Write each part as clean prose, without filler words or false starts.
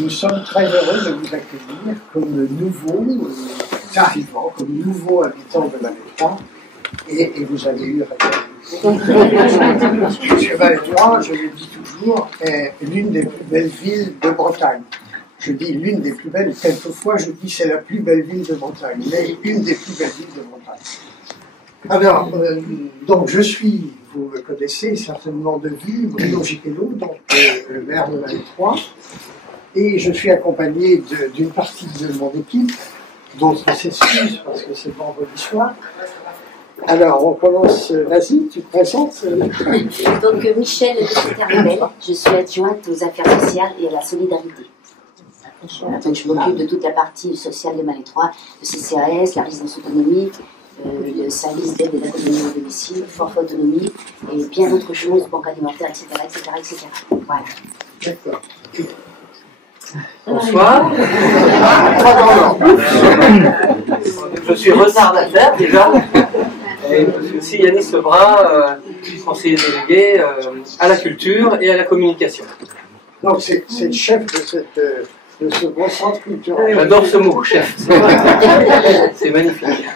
Nous sommes très heureux de vous accueillir comme nouveaux arrivants, comme nouveaux habitants de Malétroit. Et vous avez eu raison. Monsieur Malétroit, je le dis toujours, est l'une des plus belles villes de Bretagne. Je dis l'une des plus belles, quelquefois je dis c'est la plus belle ville de Bretagne, mais une des plus belles villes de Bretagne. Alors, donc je suis, vous me connaissez certainement de vue, Bruno Giquelot, donc le maire de Malétroit, et je suis accompagné d'une partie de mon équipe, d'autres s'excusent parce que c'est vendredi soir. Alors, on commence, vas-y, tu te présentes. Donc, Michel Caribel, je suis adjointe aux affaires sociales et à la solidarité. Donc, je m'occupe de toute la partie sociale de Malétroit, le CCAS, la résidence autonomie, le service d'aide et d'accompagnement à domicile, forfait autonomie, et bien d'autres choses, banque alimentaire, etc., etc., etc. Voilà. D'accord. Bonsoir. Je suis retardataire déjà. Et je suis aussi Yanis Lebrun, conseiller délégué à la culture et à la communication. Donc c'est le chef de ce grand centre culturel. J'adore ce mot, chef. C'est magnifique.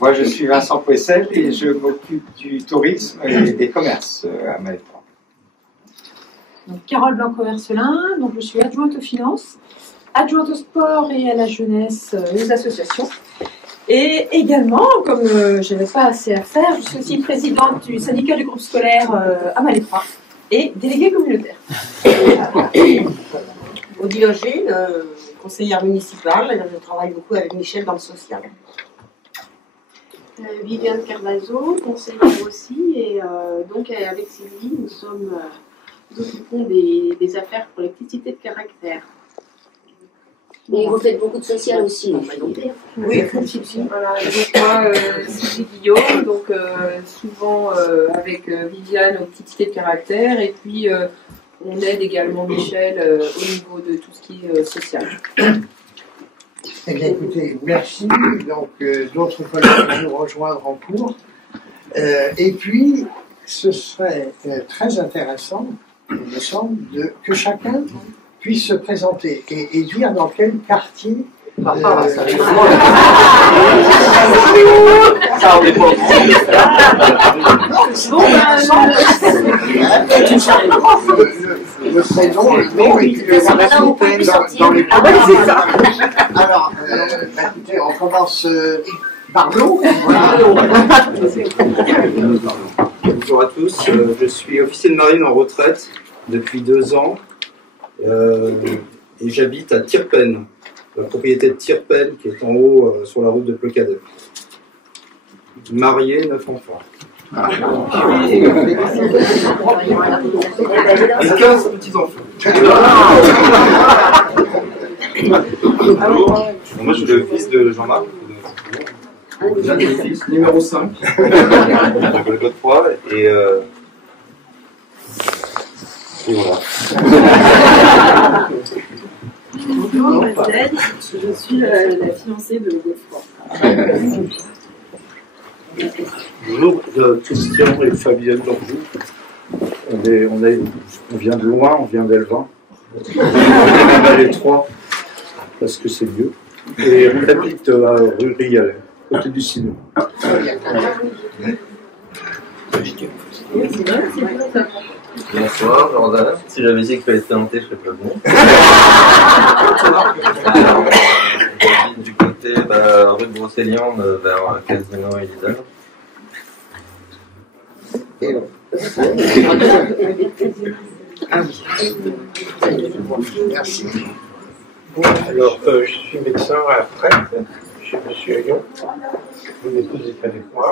Moi, je suis Vincent Poissel et je m'occupe du tourisme et des commerces à Malétroit. Donc, Carole Blanco-Vercelin, donc je suis adjointe aux finances, adjointe au sport et à la jeunesse, aux associations. Et également, comme je n'avais pas assez à faire, je suis aussi présidente du syndicat du groupe scolaire à Malétroit et déléguée communautaire. Odile Auger, conseillère municipale, et je travaille beaucoup avec Michel dans le social. Viviane Carvazo, conseillère aussi, et donc avec Sylvie, nous occupons des affaires pour l'électricité de caractère. Mais vous faites beaucoup de social aussi, non? Oui, effectivement. Voilà, donc moi, Sylvie Guillaume, donc souvent avec Viviane aux petites cités de caractère, et puis on aide également Michel au niveau de tout ce qui est social. Eh bien, écoutez, merci. Donc, d'autres collègues vont nous rejoindre en cours. Et puis, ce serait très intéressant, il me semble, que chacun puisse se présenter et dire dans quel quartier. Ça, on est pas. Le prénom, le nom et puis dans les Ah ouais, c'est ça. Alors, écoutez, on commence par l'eau. Bonjour à tous, je suis officier de marine en retraite depuis 2 ans et j'habite à Tirpen, la propriété de Tirpen qui est en haut sur la route de Plocadet. Marié, 9 enfants. Et 15 petits-enfants. Bonjour, moi je suis le fils de Jean-Marc. Fils, numéro 5. Je le Godefroy et voilà. Bonjour, Mathilde, je suis la fiancée de Godefroy. Bonjour, Christian et Fabienne Lorjou. On vient de loin, on vient d'Elvin. On a les 3 parce que c'est mieux. Et on habite à rue Rialet, côté du cinéma. Bonsoir, Jordan. Si j'avais dit qu'il fallait te présenter, je serais pas venu. J'habite du côté rue de Brocéliande vers Casino et Lidl. Merci. Alors, je suis médecin à la retraite chez M. Lyon. Mon épouse est avec moi.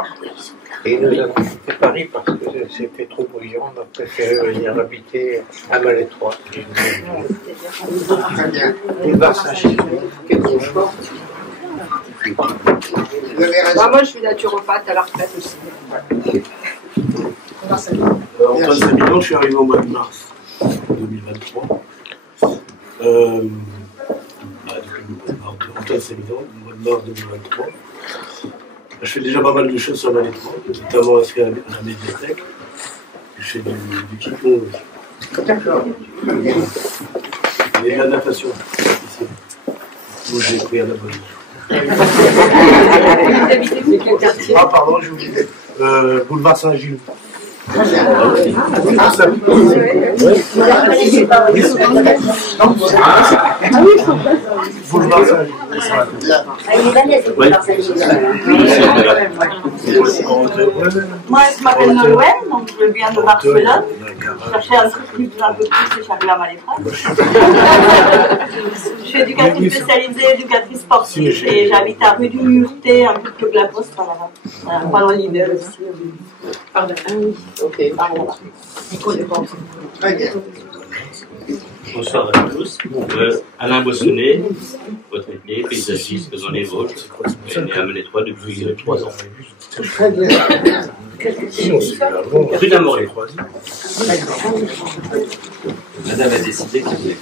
Et nous avons quitté Paris parce que c'était trop bruyant. On a préféré venir habiter à Malétroit. Très bien. Boulevard Saint-Gilles. Moi, je suis naturopathe à la retraite aussi. Antoine Samidon, je suis arrivé au mois de mars 2023. Antoine Samidon, au mois de mars 2023. Je fais déjà pas mal de choses sur Malétroit, notamment inscrit à la médiathèque. Je fais du kickball. D'accord. Et la natation. Moi, j'ai pris à la bonne. Ah, pardon, j'ai oublié. Boulevard Saint-Gilles. Boulevard Saint-Gilles. Moi, je m'appelle Nolwenn, donc je viens de Barcelone. Je cherchais un truc qui un peu plus et j'avais à Malétroit. Je suis éducatrice spécialisée, éducatrice sportive et j'habite à rue du Murté, un peu plus que la Poste, voilà, pas loin de l'idée aussi. Pardon. Ok, pardon. Très bien. Bonsoir à tous. Alain Boissonnet, retraité, paysagiste dans les Vosges, né à Malétroit depuis 3 ans. Très bien. Rue d'Amoré. Madame a décidé qu'il voulait.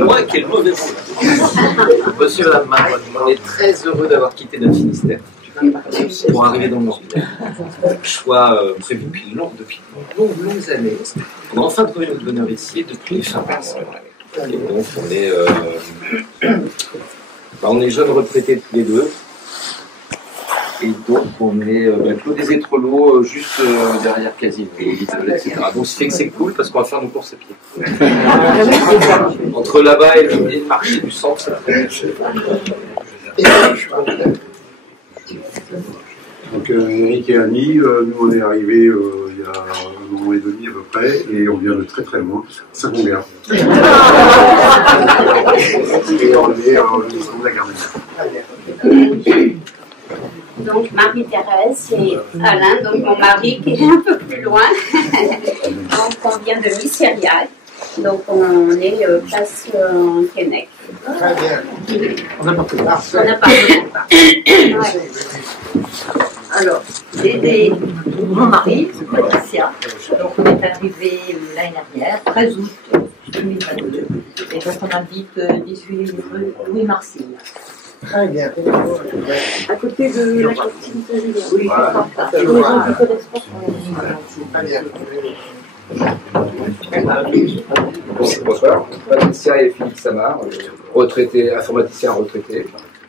Moi, quel mauvais rôle. Monsieur Madame Marois, on est très heureux d'avoir quitté notre Finistère pour arriver dans nos villes. Choix prévu depuis de longues années. On a enfin trouvé notre bonheur ici depuis fin mars. Et donc on est jeunes retraités tous les deux. Et donc on est Clos des Étrelots, juste derrière Casino, etc. Donc ce qui fait que c'est cool parce qu'on va faire nos courses à pied. Entre là-bas et le marché du centre, c'est très Donc Eric et Annie, nous on est arrivés il y a un moment et demi à peu près, et on vient de très très loin, Saint-Congar. Et on est au centre de la gare. Donc Marie-Thérèse et Alain, donc mon mari qui est un peu plus loin. Donc on vient de Missériac. Donc on est place Keinec. Très bien. On n'a pas ouais. Alors, mon mari, Patricia, donc on est arrivé l'année dernière, 13 août 2022, et donc on habite 18 rue Louis Marcille. Très bien. À côté de la cantine Saint-Julien. Oui, c'est ça. Les gens qui connaissent pas. Très bien. Bonsoir, Patricia et Philippe Samar, retraités, informaticiens retraités.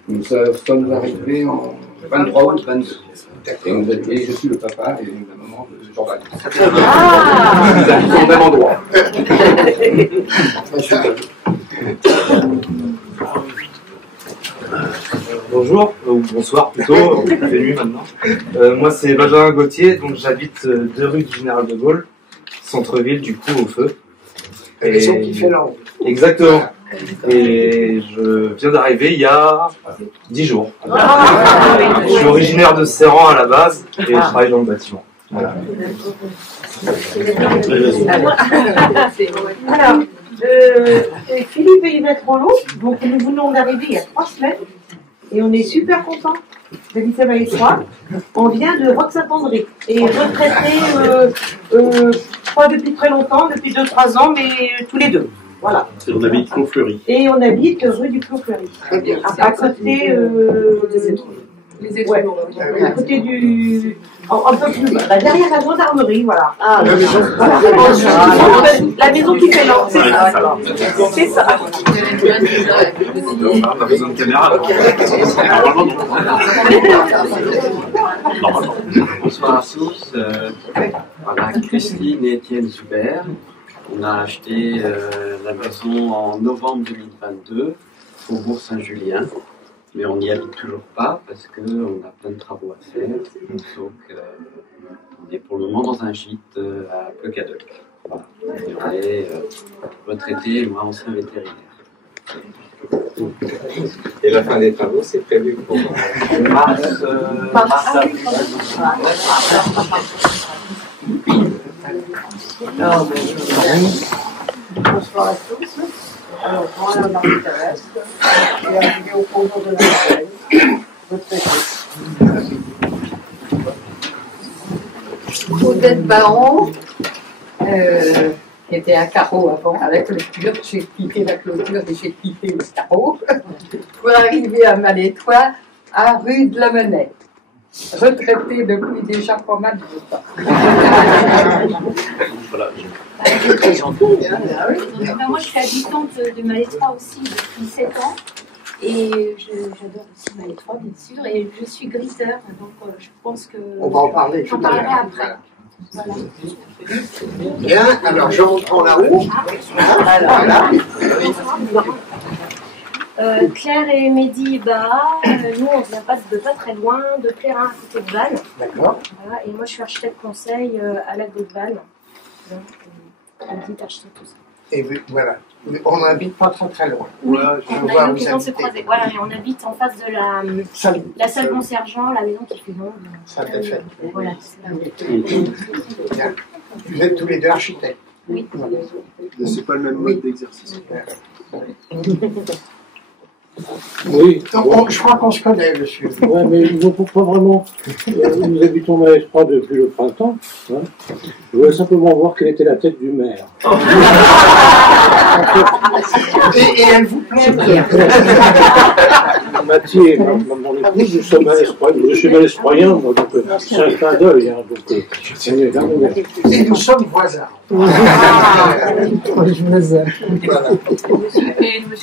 Nous sommes arrivés en 23 août 22. Et je suis le papa et la maman de Jordan. Nous habitons au même endroit. Bonjour, ou bonsoir plutôt, il fait nuit maintenant. Moi c'est Benjamin Gauthier, donc j'habite 2 rue du Général de Gaulle, centre-ville du coup au feu. La maison qui fait l'angle. Exactement. Et je viens d'arriver il y a 10 jours. Je suis originaire de Serran à la base et je travaille dans le bâtiment. Voilà. Alors, Philippe et Yvette Rollo, donc nous venons d'arriver il y a 3 semaines et on est super contents d'habiter à Malétroit. On vient de Roque-Saint-André et retraités pas depuis très longtemps, depuis 2-3 ans, mais tous les deux. Voilà. On habite Clos Fleury. Et on habite rue du Clos Fleury. À côté les étoiles. À côté du. Un peu plus bas, derrière la gendarmerie, voilà. Ah, la maison. Voilà. La maison qui fait l'angle, c'est ça. C'est ça. On n'a pas besoin de caméra. Normalement. Bonsoir à tous. Voilà, Christine et Étienne Zuber. On a acheté la maison en novembre 2022, Faubourg Saint-Julien, mais on n'y habite toujours pas parce qu'on a plein de travaux à faire. Donc, on est pour le moment dans un gîte à Plocadoc. Voilà. Et on est retraité, moi ancien vétérinaire. Et la fin des travaux, c'est prévu pour mars avril. Bonsoir à tous. Alors, moi, la Marie-Thérèse, je suis arrivée au Faubourg de Marseille, retraitée. Odette Baron, qui était à carreau avant, à la clôture. J'ai quitté la clôture et j'ai quitté le carreau pour arriver à Malétroit, à rue de la Menette. Retraitée depuis déjà pas mal de temps. Voilà. très gentil. Hein, ah oui. Moi, je suis habitante de Malétroit aussi depuis 7 ans. Et j'adore aussi Malétroit, bien sûr. Et je suis gritteur, donc je pense que... On va en parler tout à l'heure. Après. Voilà. Bien, alors je reprends la roue. Voilà. Claire et Mehdi, nous on vient pas de pas très loin, de Plérin à côté de Vannes. D'accord. Voilà, et moi je suis architecte conseil à la de Vannes. Donc, architecte tout ça. Et voilà, on n'habite pas très très loin. Oui, je on a eu l'occasion de se croiser. Voilà, mais on habite en face de la salle Montsergent, la maison qui fait l'ombre. Ça te fait. Voilà. Bien. Vous êtes tous les deux architectes. Oui. C'est pas le même mode d'exercice. Oui. Donc, je crois qu'on se connaît, monsieur. Oui, mais nous, pas vraiment. Nous habitons Malétroit depuis le printemps. Hein. Je voulais simplement voir quelle était la tête du maire. Et elle vous plaît. Mathieu et mon épouse, nous sommes Malestroyens. Je suis Malestroyen, moi, donc c'est un clin d'œil. Hein, et nous sommes voisins.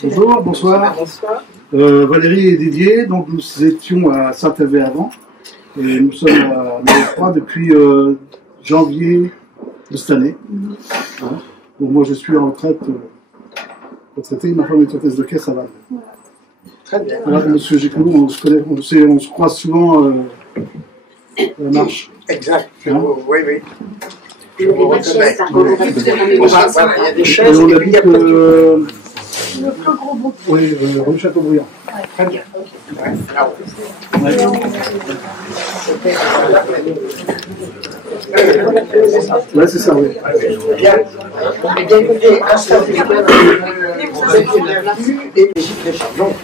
Bonjour, bonsoir. Valérie et Didier, donc nous étions à Saint-Avé-avant et nous sommes à Malétroit depuis janvier de cette année. Hein. Donc moi je suis en retraite, ma femme est hôtesse de caisse à Vannes. Très bien. Voilà, monsieur Gécoulou, on se croise souvent à la marche. Exact. Hein? Oui, oui. Je vous reconnais. Voilà, il y a des Et chaises. on Et puis habite il y a Le plus gros bout. oui, rue Châteaubriand. Très bien. Ouais, là-haut. Ouais, c'est ça, oui. Bien. Eh bien, écoutez, installez-vous. Vous êtes les bienvenus et n'hésitez pas. Donc,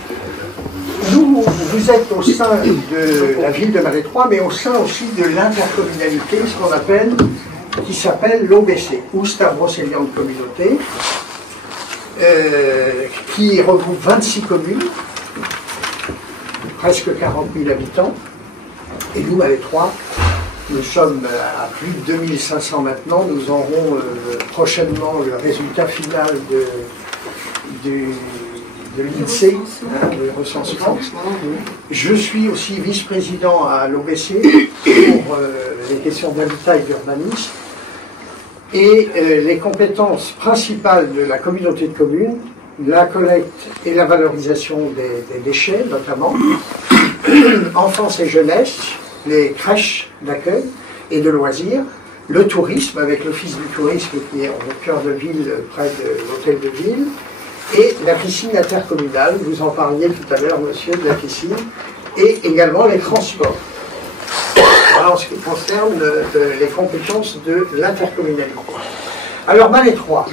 vous êtes au sein de la ville de Malétroit, mais au sein aussi de l'intercommunalité, ce qu'on appelle, qui s'appelle l'OBC, Oust-Avros-Eliande Communauté, qui regroupe 26 communes, presque 40 000 habitants, et nous, Malétroit, nous sommes à plus de 2500 maintenant, nous aurons prochainement le résultat final de l'INSEE, le recensement. Je suis aussi vice-président à l'OBC pour les questions d'habitat et d'urbanisme. Et les compétences principales de la communauté de communes, la collecte et la valorisation des déchets notamment, enfance et jeunesse, les crèches d'accueil et de loisirs, le tourisme avec l'office du tourisme qui est au cœur de ville près de l'hôtel de ville, et la piscine intercommunale, vous en parliez tout à l'heure monsieur de la piscine, et également les transports. Voilà en ce qui concerne les compétences de l'intercommunalité. Alors Malétroit,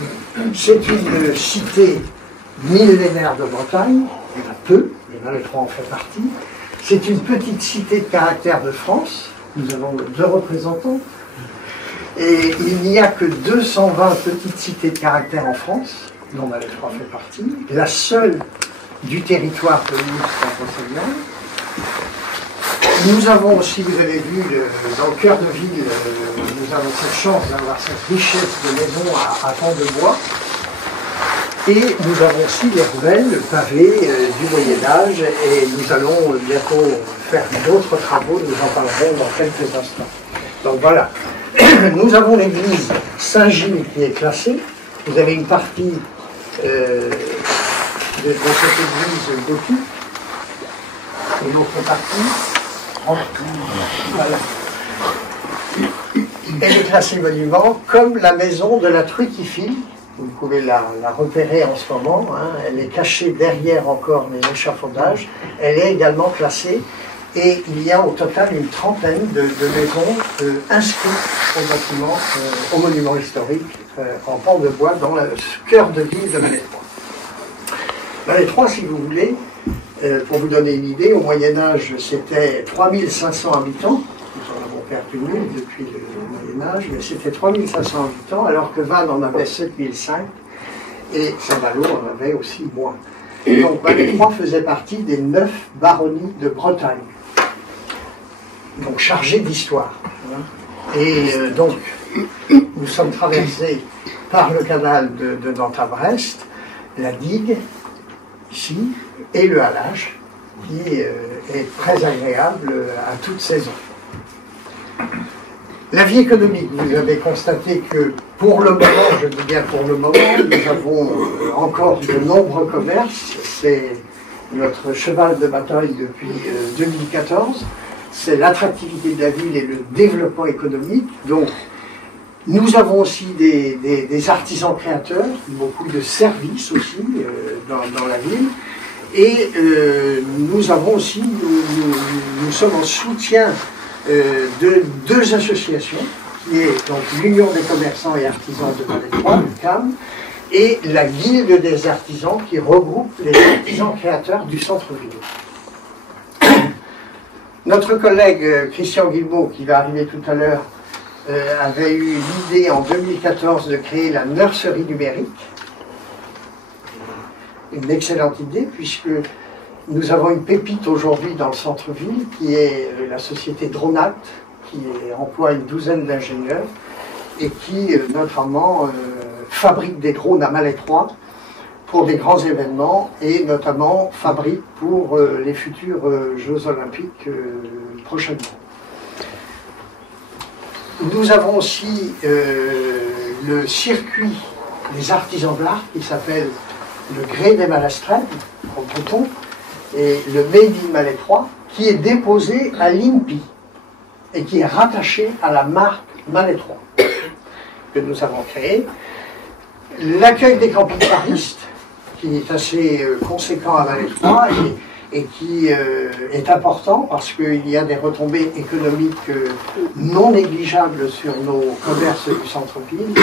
c'est une cité millénaire de Bretagne, il y en a peu, mais Malétroit en fait partie. C'est une petite cité de caractère de France, nous avons 2 représentants, et il n'y a que 220 petites cités de caractère en France, dont Malétroit fait partie, la seule du territoire de l'île franco-communale. Nous avons aussi, vous avez vu, dans le cœur de ville, nous avons cette chance d'avoir cette richesse de maisons à pans de bois. Et nous avons aussi les ruelles pavées du Moyen-Âge, et nous allons bientôt faire d'autres travaux, nous en parlerons dans quelques instants. Donc voilà, nous avons l'église Saint-Gilles qui est classée. Vous avez une partie de cette église gothique, et l'autre partie, voilà. Elle est classée monument comme la maison de la truie qui file. Vous pouvez la repérer en ce moment, hein. Elle est cachée derrière encore les échafaudages. Elle est également classée et il y a au total une trentaine de maisons inscrites au bâtiment, au monument historique en pan de bois dans le cœur de ville de Malétroit. Malétroit, si vous voulez, pour vous donner une idée, au Moyen-Âge c'était 3500 habitants. Nous en avons perdu depuis le Moyen-Âge, mais c'était 3500 habitants, alors que Vannes en avait 7005 et Saint-Malo en avait aussi moins. Et donc Malétroit faisait partie des 9 baronnies de Bretagne, donc chargées d'histoire. Et donc nous sommes traversés par le canal de Nantes à Brest, la digue, ici, et le halage, qui est très agréable à toute saison. La vie économique, vous avez constaté que pour le moment, je dis bien pour le moment, nous avons encore de nombreux commerces. C'est notre cheval de bataille depuis 2014. C'est l'attractivité de la ville et le développement économique. Donc, nous avons aussi des artisans créateurs, beaucoup de services aussi dans la ville. Et nous avons aussi, nous sommes en soutien de deux associations, qui est donc l'Union des commerçants et artisans de Malétroit, le CAM, et la Guilde des artisans qui regroupe les artisans créateurs du centre-ville. Notre collègue Christian Guilbault, qui va arriver tout à l'heure, avait eu l'idée en 2014 de créer la nurserie numérique. Une excellente idée, puisque nous avons une pépite aujourd'hui dans le centre-ville, qui est la société Dronact, qui emploie une douzaine d'ingénieurs, et qui notamment fabrique des drones à Malétroit pour des grands événements, et notamment fabrique pour les futurs Jeux Olympiques prochainement. Nous avons aussi le circuit des artisans de l'art, qui s'appelle le Gré des Malastrelles, en breton, et le Made in Malétroit, qui est déposé à l'INPI et qui est rattaché à la marque Malétroit que nous avons créée. L'accueil des camping-caristes, qui est assez conséquent à Malétroit et qui est important parce qu'il y a des retombées économiques non négligeables sur nos commerces du centre-ville,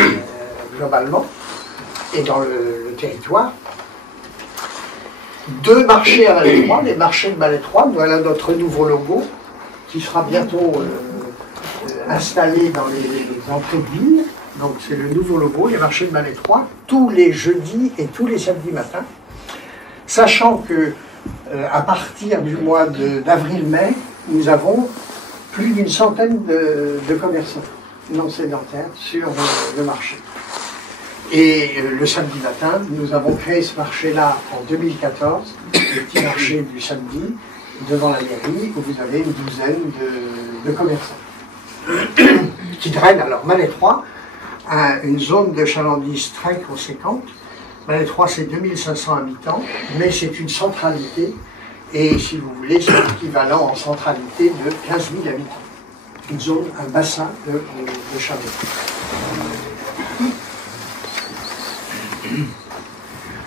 globalement, et dans le territoire. Deux marchés à Malétroit, les marchés de Malétroit, voilà notre nouveau logo, qui sera bientôt installé dans les entrées de ville. Donc c'est le nouveau logo, les marchés de Malétroit, tous les jeudis et tous les samedis matins, sachant que à partir du mois d'avril-mai, nous avons plus d'une centaine de commerçants non sédentaires sur le marché. Et le samedi matin, nous avons créé ce marché-là en 2014, le petit marché du samedi, devant la mairie, où vous avez une douzaine de commerçants qui drainent. Alors Malétroit a une zone de chalandise très conséquente. Malétroit, c'est 2500 habitants, mais c'est une centralité, et si vous voulez, c'est l'équivalent en centralité de 15 000 habitants. Une zone, un bassin de chalandise.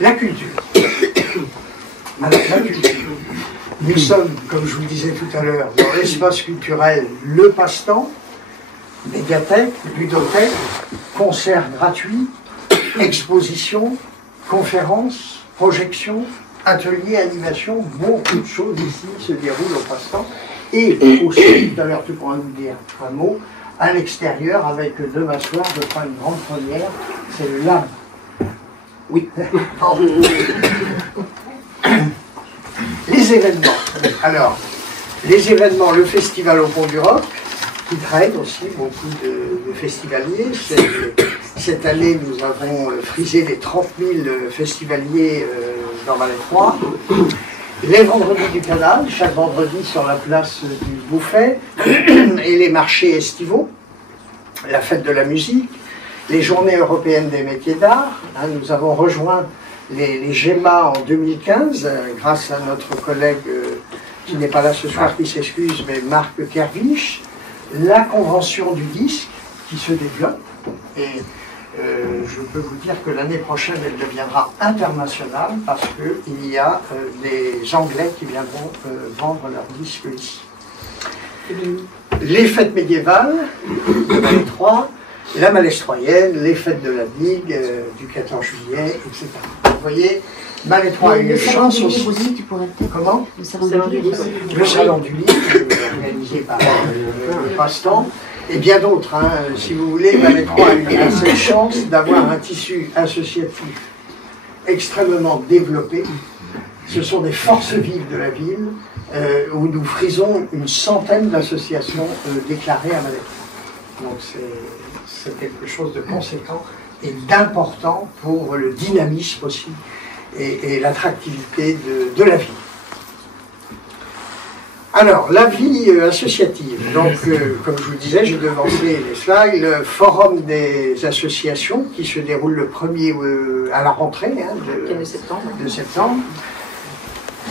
La culture. Alors, la culture. Nous sommes, comme je vous le disais tout à l'heure, dans l'espace culturel, le passe-temps, médiathèque, ludothèque, concerts gratuits, expositions, conférences, projections, ateliers, animations, beaucoup de choses ici se déroulent au passe-temps. Et aussi, tout à l'heure, tu pourras nous dire un mot, à l'extérieur, avec demain soir, je ferai une grande première, c'est le LAM. Oui. Les événements. Alors, les événements, le festival au Pont du Roc, qui traîne aussi beaucoup de festivaliers. Cette année, nous avons frisé les 30 000 festivaliers dans Malétroit. Les vendredis du canal, chaque vendredi sur la place du Bouffet, et les marchés estivaux, la fête de la musique, les journées européennes des métiers d'art. Nous avons rejoint les GEMA en 2015, grâce à notre collègue qui n'est pas là ce soir, qui s'excuse, mais Marc Kervich. La convention du disque qui se développe, et je peux vous dire que l'année prochaine, elle deviendra internationale, parce qu'il y a des Anglais qui viendront vendre leurs disques ici. Les fêtes médiévales de Malétroit, la Malestroyenne, les fêtes de la digue du 14 juillet, etc. Vous voyez, Malétroit a une chance aussi. Comment ? Le salon du livre. Le salon du livre, organisé par le passe-temps, et bien d'autres. Si vous voulez, Malétroit a cette chance d'avoir un tissu associatif extrêmement développé. Ce sont des forces vives de la ville, où nous frisons une centaine d'associations déclarées à Malétroit. Donc c'est quelque chose de conséquent d'important pour le dynamisme aussi et l'attractivité de la ville. Alors, la vie associative. Donc, comme je vous disais, j'ai devancé les slides, le forum des associations qui se déroule le 1er à la rentrée de septembre.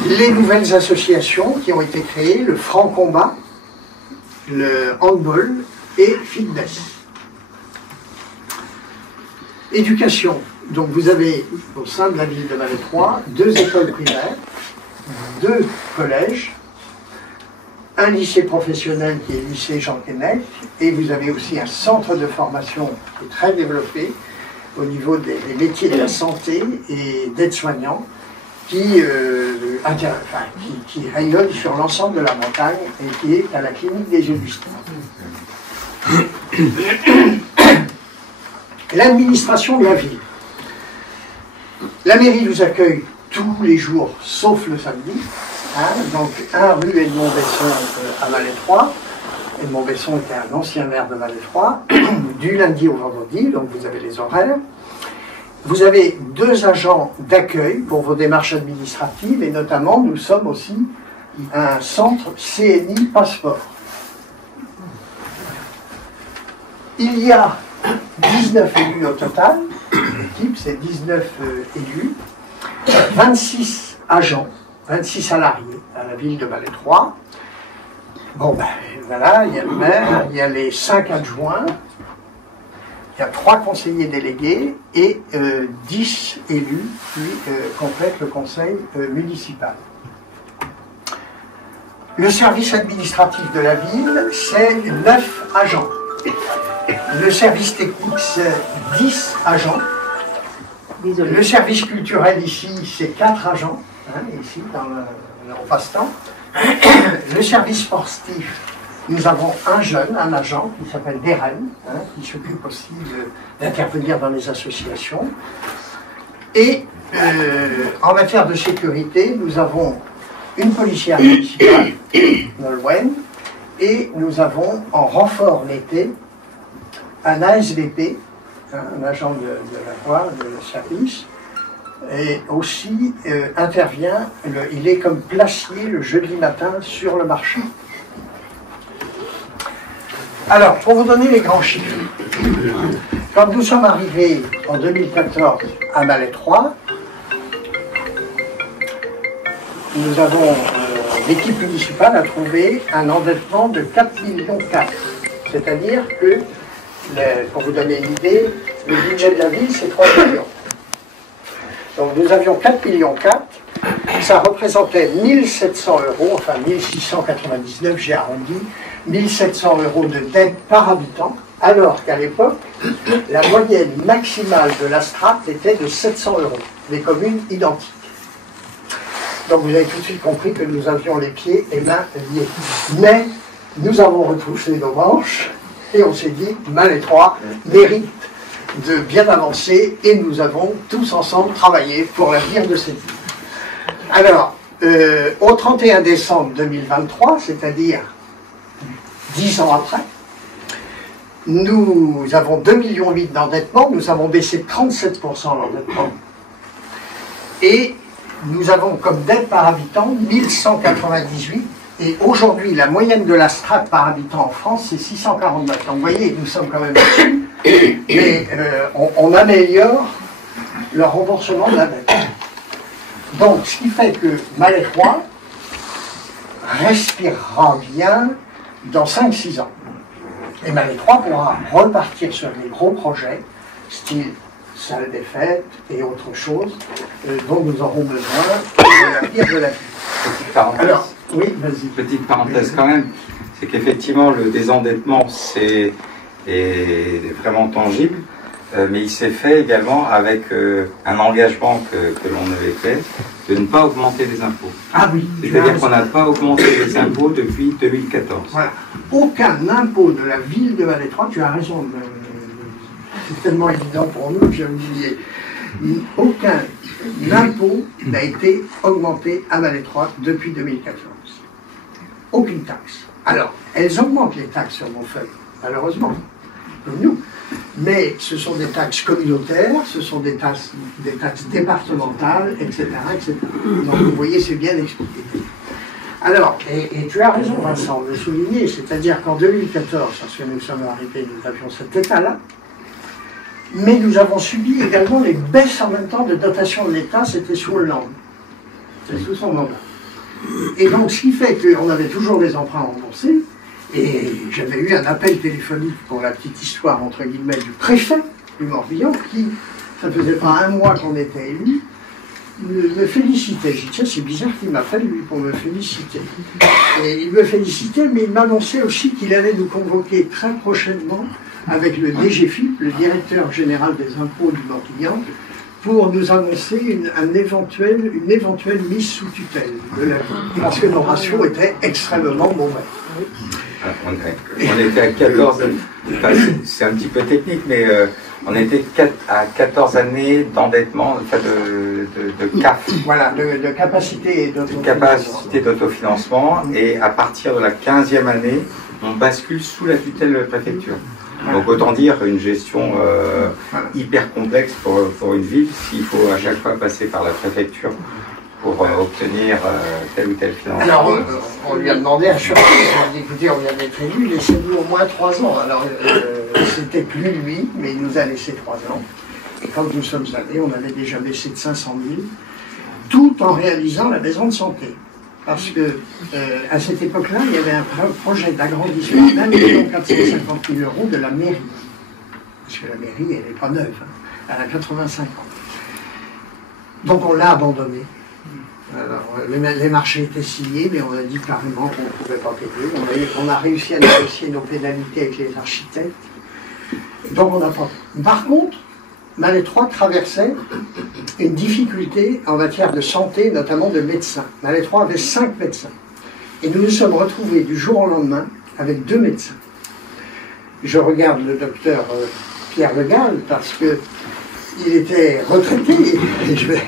Les nouvelles associations qui ont été créées, le franc combat, le handball et fitness. Éducation. Donc, vous avez au sein de la ville de Malétroit 2 écoles primaires, 2 collèges, un lycée professionnel qui est le lycée Jean Keinec, et vous avez aussi un centre de formation qui est très développé au niveau des métiers de la santé et d'aide-soignants qui rayonne sur l'ensemble de la montagne et qui est à la clinique des Augustins. L'administration de la ville. La mairie vous accueille tous les jours, sauf le samedi. Donc, 1 rue Edmond Besson à Malétroit. Edmond Besson était un ancien maire de Malétroit, du lundi au vendredi, donc vous avez les horaires. Vous avez 2 agents d'accueil pour vos démarches administratives, et notamment, nous sommes aussi un centre CNI Passeport. Il y a 19 élus au total, l'équipe c'est 19 élus, 26 agents, 26 salariés à la ville de Malétroit. Bon ben voilà, il y a le maire, il y a les 5 adjoints, il y a 3 conseillers délégués et 10 élus qui complètent le conseil municipal. Le service administratif de la ville, c'est 9 agents. Le service technique, c'est 10 agents. Le service culturel ici, c'est 4 agents, ici, dans le passe-temps. Le service sportif, nous avons un jeune, un agent, qui s'appelle Deren, qui s'occupe aussi d'intervenir dans les associations. Et en matière de sécurité, nous avons une policière municipale, Nolwenn, et nous avons en renfort l'été un ASVP, un agent de la voie, de service, et aussi intervient, il est comme placier le jeudi matin sur le marché. Alors, pour vous donner les grands chiffres, quand nous sommes arrivés en 2014 à Malétroit, nous avons, l'équipe municipale a trouvé un endettement de 4,4 millions. C'est-à-dire que, pour vous donner une idée, le budget de la ville, c'est 3 millions. Donc nous avions 4,4 millions, ça représentait 1 700 €, enfin 1 699, j'ai arrondi, 1 700 € de dette par habitant, alors qu'à l'époque, la moyenne maximale de la strate était de 700 €, des communes identiques. Donc vous avez tout de suite compris que nous avions les pieds et mains liés. Mais nous avons retroussé nos manches et on s'est dit, Malétroit mérite de bien avancer et nous avons tous ensemble travaillé pour l'avenir de cette ville. Alors, au 31 décembre 2023, c'est-à-dire 10 ans après, nous avons 2,8 millions d'endettement, nous avons baissé de 37% l'endettement. Et nous avons comme dette par habitant 1198, et aujourd'hui la moyenne de la strate par habitant en France c'est 649. Donc vous voyez, nous sommes quand même dessus, mais on améliore le remboursement de la dette. Donc ce qui fait que Malétroit respirera bien dans 5-6 ans. Et Malétroit pourra repartir sur des gros projets, style salle des fêtes et autre chose, dont nous aurons besoin pour l'avenir de la vie. Petite parenthèse. Alors, oui, vas-y. Petite parenthèse quand même, c'est qu'effectivement le désendettement est vraiment tangible, mais il s'est fait également avec un engagement que l'on avait fait de ne pas augmenter les impôts. Ah oui. C'est-à-dire qu'on n'a pas augmenté les impôts depuis 2014. Voilà. Aucun impôt de la ville de Malétroit, tu as raison, c'est tellement évident pour nous que j'ai oublié. Aucun impôt n'a été augmenté à Malétroit depuis 2014. Aucune taxe. Alors, elles augmentent les taxes sur nos feuilles, malheureusement, comme nous. mais ce sont des taxes communautaires, ce sont des taxes départementales, etc., etc. Donc vous voyez, c'est bien expliqué. Alors, et tu as raison Vincent de souligner, c'est-à-dire qu'en 2014, lorsque nous sommes arrivés, nous avions cet état-là, mais nous avons subi également les baisses en même temps de dotation de l'État, c'était sous Hollande. C'est sous son mandat. Et donc, ce qui fait qu'on avait toujours des emprunts remboursés, et j'avais eu un appel téléphonique pour la petite histoire, entre guillemets, du préfet du Morbihan, qui, ça ne faisait pas un mois qu'on était élu, me félicitait. J'ai dit, tiens, c'est bizarre qu'il m'appelle, lui, pour me féliciter. Et il me félicitait, mais il m'annonçait aussi qu'il allait nous convoquer très prochainement avec le DGFIP, le directeur général des impôts du Morbihan, pour nous annoncer une éventuelle mise sous tutelle de la vie, parce que nos ratios étaient extrêmement mauvais. On était à 14, c'est un petit peu technique, mais on était à 14 années d'endettement, enfin de CAF. Voilà, de capacité d'autofinancement, et à partir de la 15e année, on bascule sous la tutelle de la préfecture. Donc autant dire une gestion hyper complexe pour une ville, s'il faut à chaque fois passer par la préfecture pour obtenir tel ou tel financement. Alors on lui a demandé à chaque fois, on a dit écoutez, on vient d'être élu, laissez-nous au moins 3 ans. Alors c'était plus lui, mais il nous a laissé 3 ans. Et quand nous sommes allés, on avait déjà baissé de 500 000, tout en réalisant la maison de santé. Parce que à cette époque-là, il y avait un projet d'agrandissement d'1 450 000 € de la mairie. Parce que la mairie, elle n'est pas neuve, hein. Elle a 85 ans. Donc on l'a abandonné. Alors, les marchés étaient signés, mais on a dit carrément qu'on ne pouvait pas payer. On a réussi à négocier nos pénalités avec les architectes. Donc on n'a pas. Par contre, Malais 3 traversait une difficulté en matière de santé, notamment de médecins. Malais 3 avait 5 médecins. Et nous nous sommes retrouvés du jour au lendemain avec 2 médecins. Je regarde le docteur Pierre Le Gall parce qu'il était retraité, et je vais,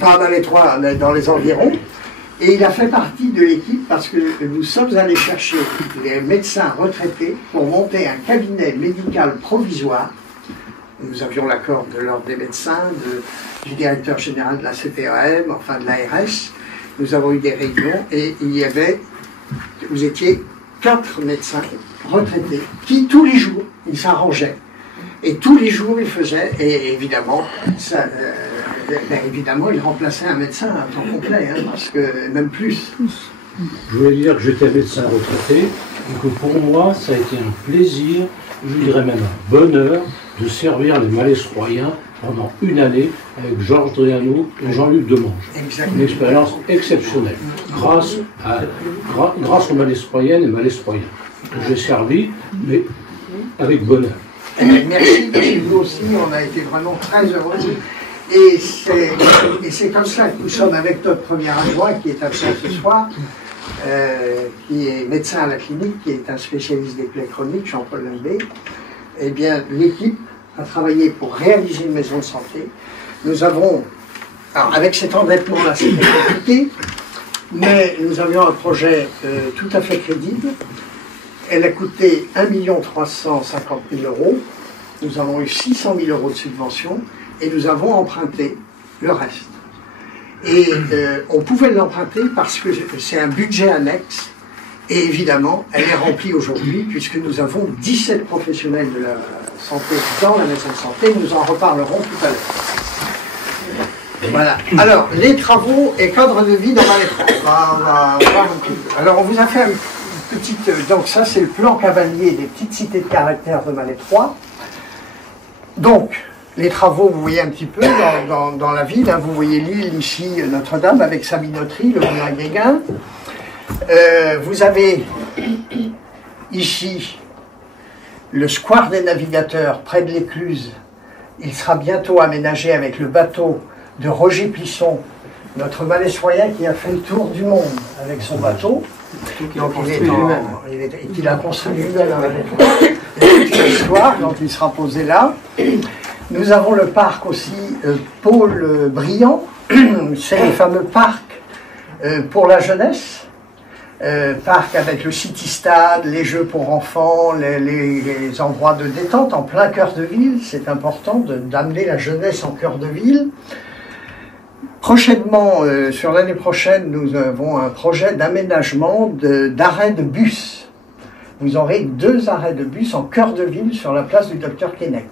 pas à Malais 3, mais dans les environs, et il a fait partie de l'équipe parce que nous sommes allés chercher les médecins retraités pour monter un cabinet médical provisoire. Nous avions l'accord de l'ordre des médecins, du directeur général de la CPAM, enfin de l'ARS. Nous avons eu des réunions et vous étiez 4 médecins retraités qui, tous les jours, ils s'arrangeaient. Et tous les jours, ils faisaient, et évidemment, ils remplaçaient un médecin à temps complet, hein, parce que même plus. Je voulais dire que j'étais médecin retraité et que pour moi, ça a été un plaisir, je dirais même un bonheur, de servir les Malais-Royens pendant une année avec Georges Drianou et Jean-Luc Demange. Une expérience exceptionnelle, grâce aux Malais-Royennes et Malais-Royens que j'ai servi, mais avec bonheur. Merci, parce que nous aussi, on a été vraiment très heureux. Et c'est comme ça que nous sommes avec notre premier adjoint qui est absent ce soir, qui est médecin à la clinique, qui est un spécialiste des plaies chroniques, Jean-Paul Lambé. Eh bien, l'équipe a travaillé pour réaliser une maison de santé. Nous avons, alors avec cet endettement-là, c'était compliqué, mais nous avions un projet tout à fait crédible. Elle a coûté 1 350 000 €. Nous avons eu 600 000 € de subvention et nous avons emprunté le reste. Et on pouvait l'emprunter parce que c'est un budget annexe. Et évidemment, elle est remplie aujourd'hui puisque nous avons 17 professionnels de la santé dans la maison de santé. Nous en reparlerons tout à l'heure. Voilà. Alors, les travaux et cadre de vie dans Malais 3. Alors, on vous a fait une petite... Donc, ça, c'est le plan cavalier des petites cités de caractère de Malais 3. Donc, les travaux, vous voyez un petit peu dans la ville. Hein, vous voyez l'île ici, Notre-Dame, avec sa minoterie, le moulin Guéguin. Vous avez ici le square des navigateurs près de l'écluse. Il sera bientôt aménagé avec le bateau de Roger Plisson, notre Malais-Royen qui a fait le tour du monde avec son bateau. Donc il a construit lui-même le soir, donc il sera posé là. Nous avons le parc aussi Paul Briand, c'est le fameux parc pour la jeunesse. parc avec le City Stade, les jeux pour enfants, les endroits de détente en plein cœur de ville. C'est important d'amener la jeunesse en cœur de ville. Prochainement, sur l'année prochaine, nous avons un projet d'aménagement d'arrêts de bus. Vous aurez 2 arrêts de bus en cœur de ville sur la place du Dr Keinec,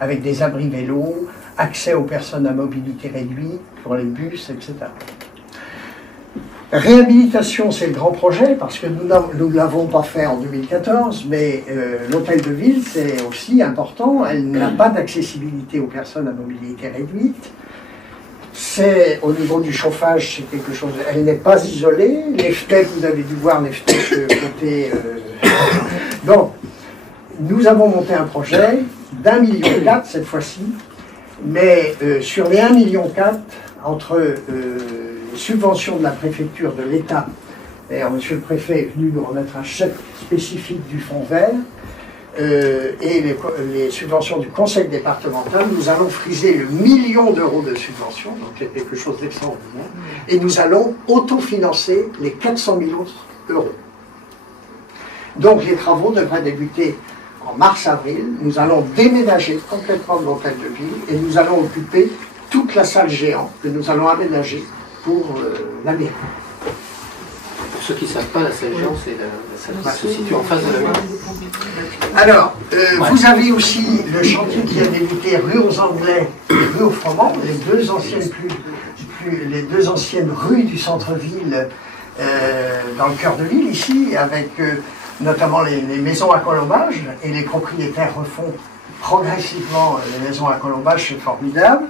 avec des abris vélos, accès aux personnes à mobilité réduite pour les bus, etc. Réhabilitation, c'est le grand projet, parce que nous ne l'avons pas fait en 2014, mais l'hôtel de ville, c'est aussi important. Elle n'a pas d'accessibilité aux personnes à mobilité réduite. C'est au niveau du chauffage, c'est quelque chose. Elle n'est pas isolée. Les fenêtres, vous avez dû voir les fenêtres côté. Donc, nous avons monté un projet d'1,4 million cette fois-ci, mais sur les 1,4 million, entre les subventions de la préfecture de l'État, d'ailleurs, monsieur le préfet est venu nous remettre un chèque spécifique du fonds vert, et les subventions du conseil départemental, nous allons friser le 1 million d'euros de subventions, donc c'est quelque chose d'extraordinaire, et nous allons autofinancer les 400 000 autres euros. Donc les travaux devraient débuter en mars-avril. Nous allons déménager complètement de l'hôtel de ville et nous allons occuper toute la salle géante que nous allons aménager pour la mairie. Pour ceux qui ne savent pas, la salle géante, c'est la salle qui se situe en face de la mairie. Alors, vous avez aussi le chantier qui a débuté rue aux Anglais et rue aux Froment, les deux anciennes rues du centre-ville dans le cœur de ville, ici, avec notamment les maisons à colombage, et les propriétaires refont progressivement les maisons à colombage, c'est formidable.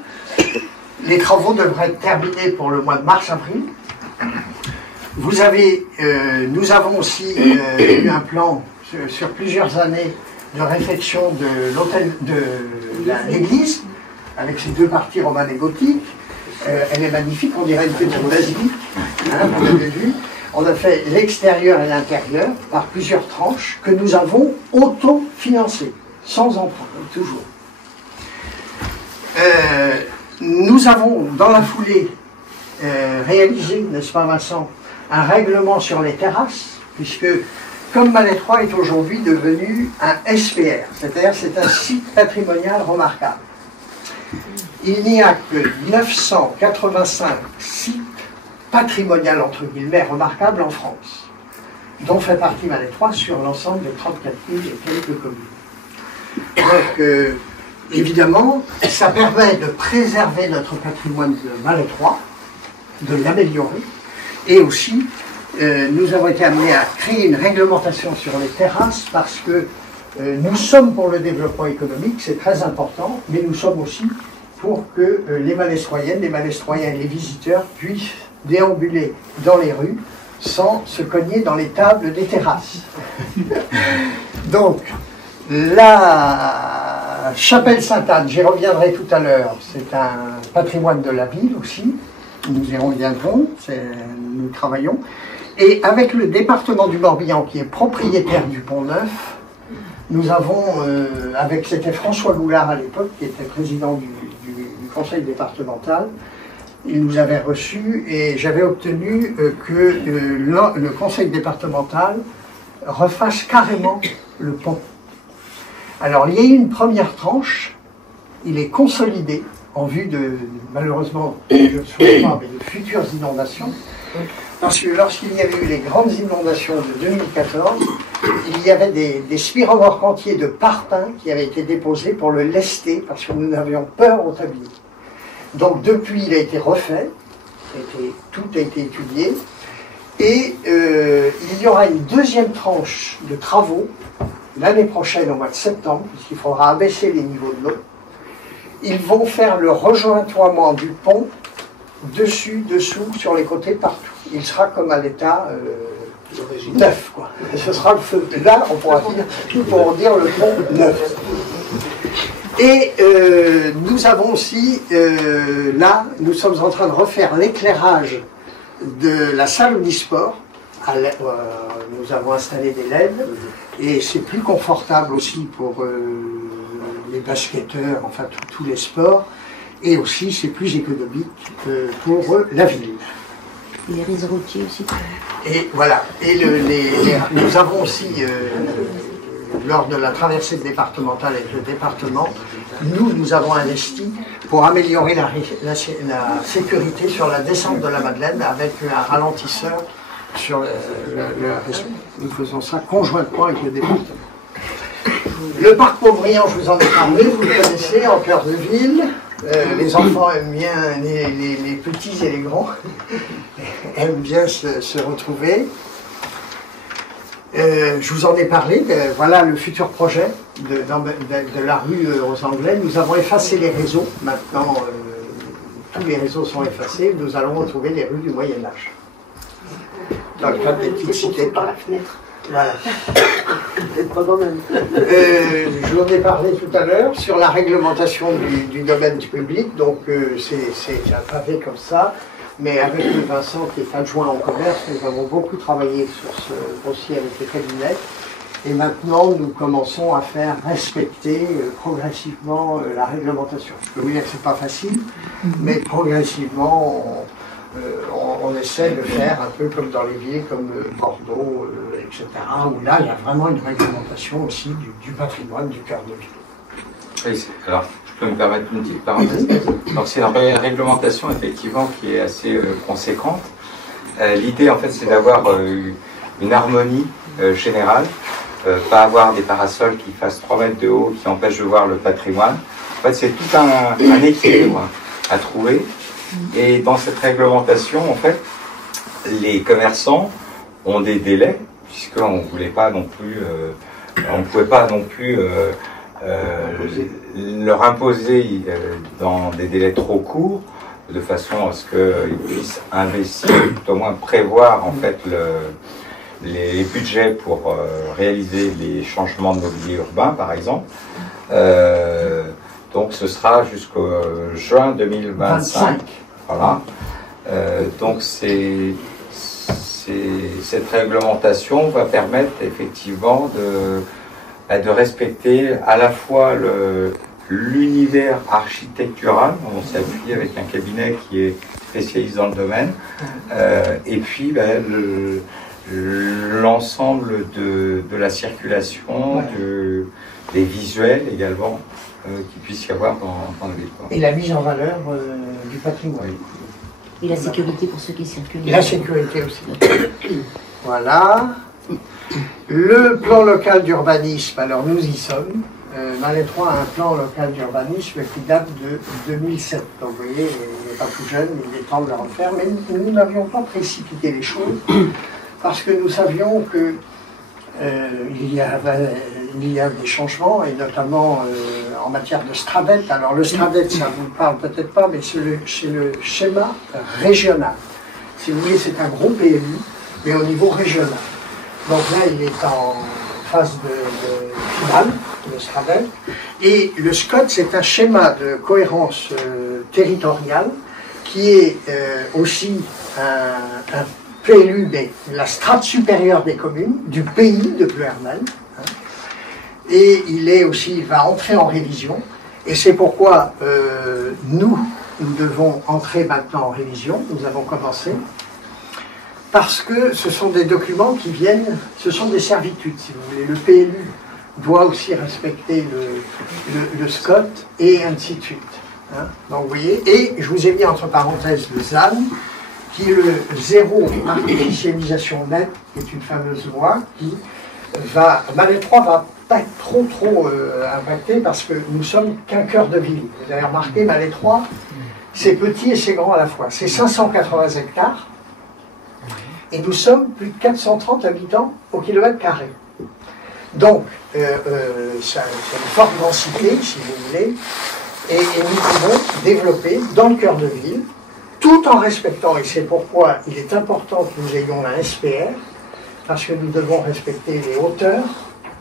Les travaux devraient être terminés pour le mois de mars-avril. Vous avez, nous avons aussi eu un plan sur plusieurs années de réfection de l'hôtel de l'église, avec ses 2 parties romanes et gothiques. Elle est magnifique, on dirait une petite basilique, hein, vous l'avez vu. On a fait l'extérieur et l'intérieur par plusieurs tranches que nous avons auto-financées, sans emprunt, toujours. Nous avons, dans la foulée, réalisé, n'est-ce pas Vincent, un règlement sur les terrasses, puisque comme Malais 3 est aujourd'hui devenu un SPR, c'est-à-dire c'est un site patrimonial remarquable. Il n'y a que 985 sites patrimonial entre guillemets remarquable en France, dont fait partie Malais 3 sur l'ensemble des 34 000 et quelques communes. Donc, évidemment, ça permet de préserver notre patrimoine de Malais 3, de l'améliorer, et aussi, nous avons été amenés à créer une réglementation sur les terrasses parce que nous sommes pour le développement économique, c'est très important, mais nous sommes aussi pour que les Malais-Troyennes, les Malais-Troyens et les visiteurs puissent déambuler dans les rues sans se cogner dans les tables des terrasses. Donc, la chapelle Sainte-Anne, j'y reviendrai tout à l'heure, c'est un patrimoine de la ville aussi, nous y reviendrons, nous travaillons, et avec le département du Morbihan qui est propriétaire du Pont-Neuf, nous avons, c'était François Goulard à l'époque, qui était président du conseil départemental. Il nous avait reçus et j'avais obtenu que le conseil départemental refasse carrément le pont. Alors il y a eu une première tranche, il est consolidé en vue de, malheureusement, je ne souhaite pas, mais de futures inondations, parce que lorsqu'il y avait eu les grandes inondations de 2014, il y avait des spiromorques de parpaings qui avaient été déposés pour le lester, parce que nous avions peur au tablier. Donc depuis, il a été refait, tout a été étudié, et il y aura une deuxième tranche de travaux l'année prochaine, au mois de septembre, puisqu'il faudra abaisser les niveaux de l'eau. Ils vont faire le rejointoiement du pont, dessus, dessous, sur les côtés, partout. Il sera comme à l'état neuf, quoi. Ce sera le feu. Là, on pourra dire le pont neuf. Et nous avons aussi, là, nous sommes en train de refaire l'éclairage de la salle omnisport. Nous avons installé des LED et c'est plus confortable aussi pour les basketteurs, enfin tous les sports, et aussi c'est plus économique pour la ville. Et les réseaux routiers aussi. Et voilà. Et nous avons aussi, lors de la traversée départementale avec le département, nous avons investi pour améliorer la sécurité sur la descente de la Madeleine avec un ralentisseur sur le réseau. Nous faisons ça conjointement avec le département. Le parc Paubriand, je vous en ai parlé, vous le connaissez, en cœur de ville. Les enfants aiment bien, les petits et les grands, aiment bien se retrouver. Je vous en ai parlé, voilà le futur projet de la rue aux Anglais. Nous avons effacé les réseaux, maintenant tous les réseaux sont effacés, nous allons retrouver les rues du Moyen-Âge. Dans le cadre des petites cités. Par la fenêtre. Voilà. Je vous en ai parlé tout à l'heure sur la réglementation du domaine public, donc c'est un pavé comme ça, mais avec Vincent qui est adjoint au commerce, nous avons beaucoup travaillé sur ce dossier avec les cabinets, et maintenant nous commençons à faire respecter progressivement la réglementation. Je peux vous dire que c'est pas facile, mais progressivement on essaie de faire un peu comme dans les villes comme Bordeaux, etc., où là il y a vraiment une réglementation aussi du patrimoine du cœur de ville. Oui, alors, je peux me permettre une petite parenthèse. Donc c'est une réglementation effectivement qui est assez conséquente. L'idée en fait c'est d'avoir une harmonie générale, pas avoir des parasols qui fassent 3 mètres de haut, qui empêchent de voir le patrimoine. En fait c'est tout un équilibre à trouver. Et dans cette réglementation, en fait, les commerçants ont des délais, puisqu'on ne voulait pas non plus, on ne pouvait pas non plus leur imposer dans des délais trop courts, de façon à ce qu'ils puissent investir, tout au moins prévoir en fait les budgets pour réaliser les changements de mobilier urbain, par exemple. Donc ce sera jusqu'au juin 2025. Voilà. Donc cette réglementation va permettre effectivement de respecter à la fois l'univers architectural, on s'appuie avec un cabinet qui est spécialiste dans le domaine, et puis l'ensemble de la circulation, des visuels également, qu'il puisse y avoir dans le ville. Et la mise en valeur du patrimoine. Et la sécurité pour ceux qui circulent. Et la sécurité aussi. Voilà. Le plan local d'urbanisme, alors nous y sommes. Malétroit a un plan local d'urbanisme qui date de 2007. Donc vous voyez, il n'est pas tout jeune, il est temps de le refaire. Mais nous n'avions pas précipité les choses parce que nous savions que il y a des changements, et notamment en matière de Stradet. Alors le Stradet, ça ne vous parle peut-être pas, mais c'est le schéma régional. Si vous voulez, c'est un gros PLU, mais au niveau régional. Donc là, il est en phase de finale, le Stradet. Et le SCOT, c'est un schéma de cohérence territoriale qui est aussi un PLU, mais la strate supérieure des communes, du pays de Pleuhermel. Et il va entrer en révision. Et c'est pourquoi nous devons entrer maintenant en révision. Nous avons commencé. Parce que ce sont des documents qui viennent, ce sont des servitudes, si vous voulez. Le PLU doit aussi respecter le SCOT et ainsi de suite. Donc vous voyez, et je vous ai mis entre parenthèses le ZAN, qui est le zéro artificialisation nette, qui est une fameuse loi qui Malétroit va pas être trop impacté parce que nous sommes qu'un cœur de ville. Vous avez remarqué, Malétroit, c'est petit et c'est grand à la fois. C'est 580 hectares et nous sommes plus de 430 habitants au kilomètre carré. Donc, c'est une forte densité, si vous voulez, et nous pouvons développer dans le cœur de ville, tout en respectant, et c'est pourquoi il est important que nous ayons la SPR, parce que nous devons respecter les hauteurs,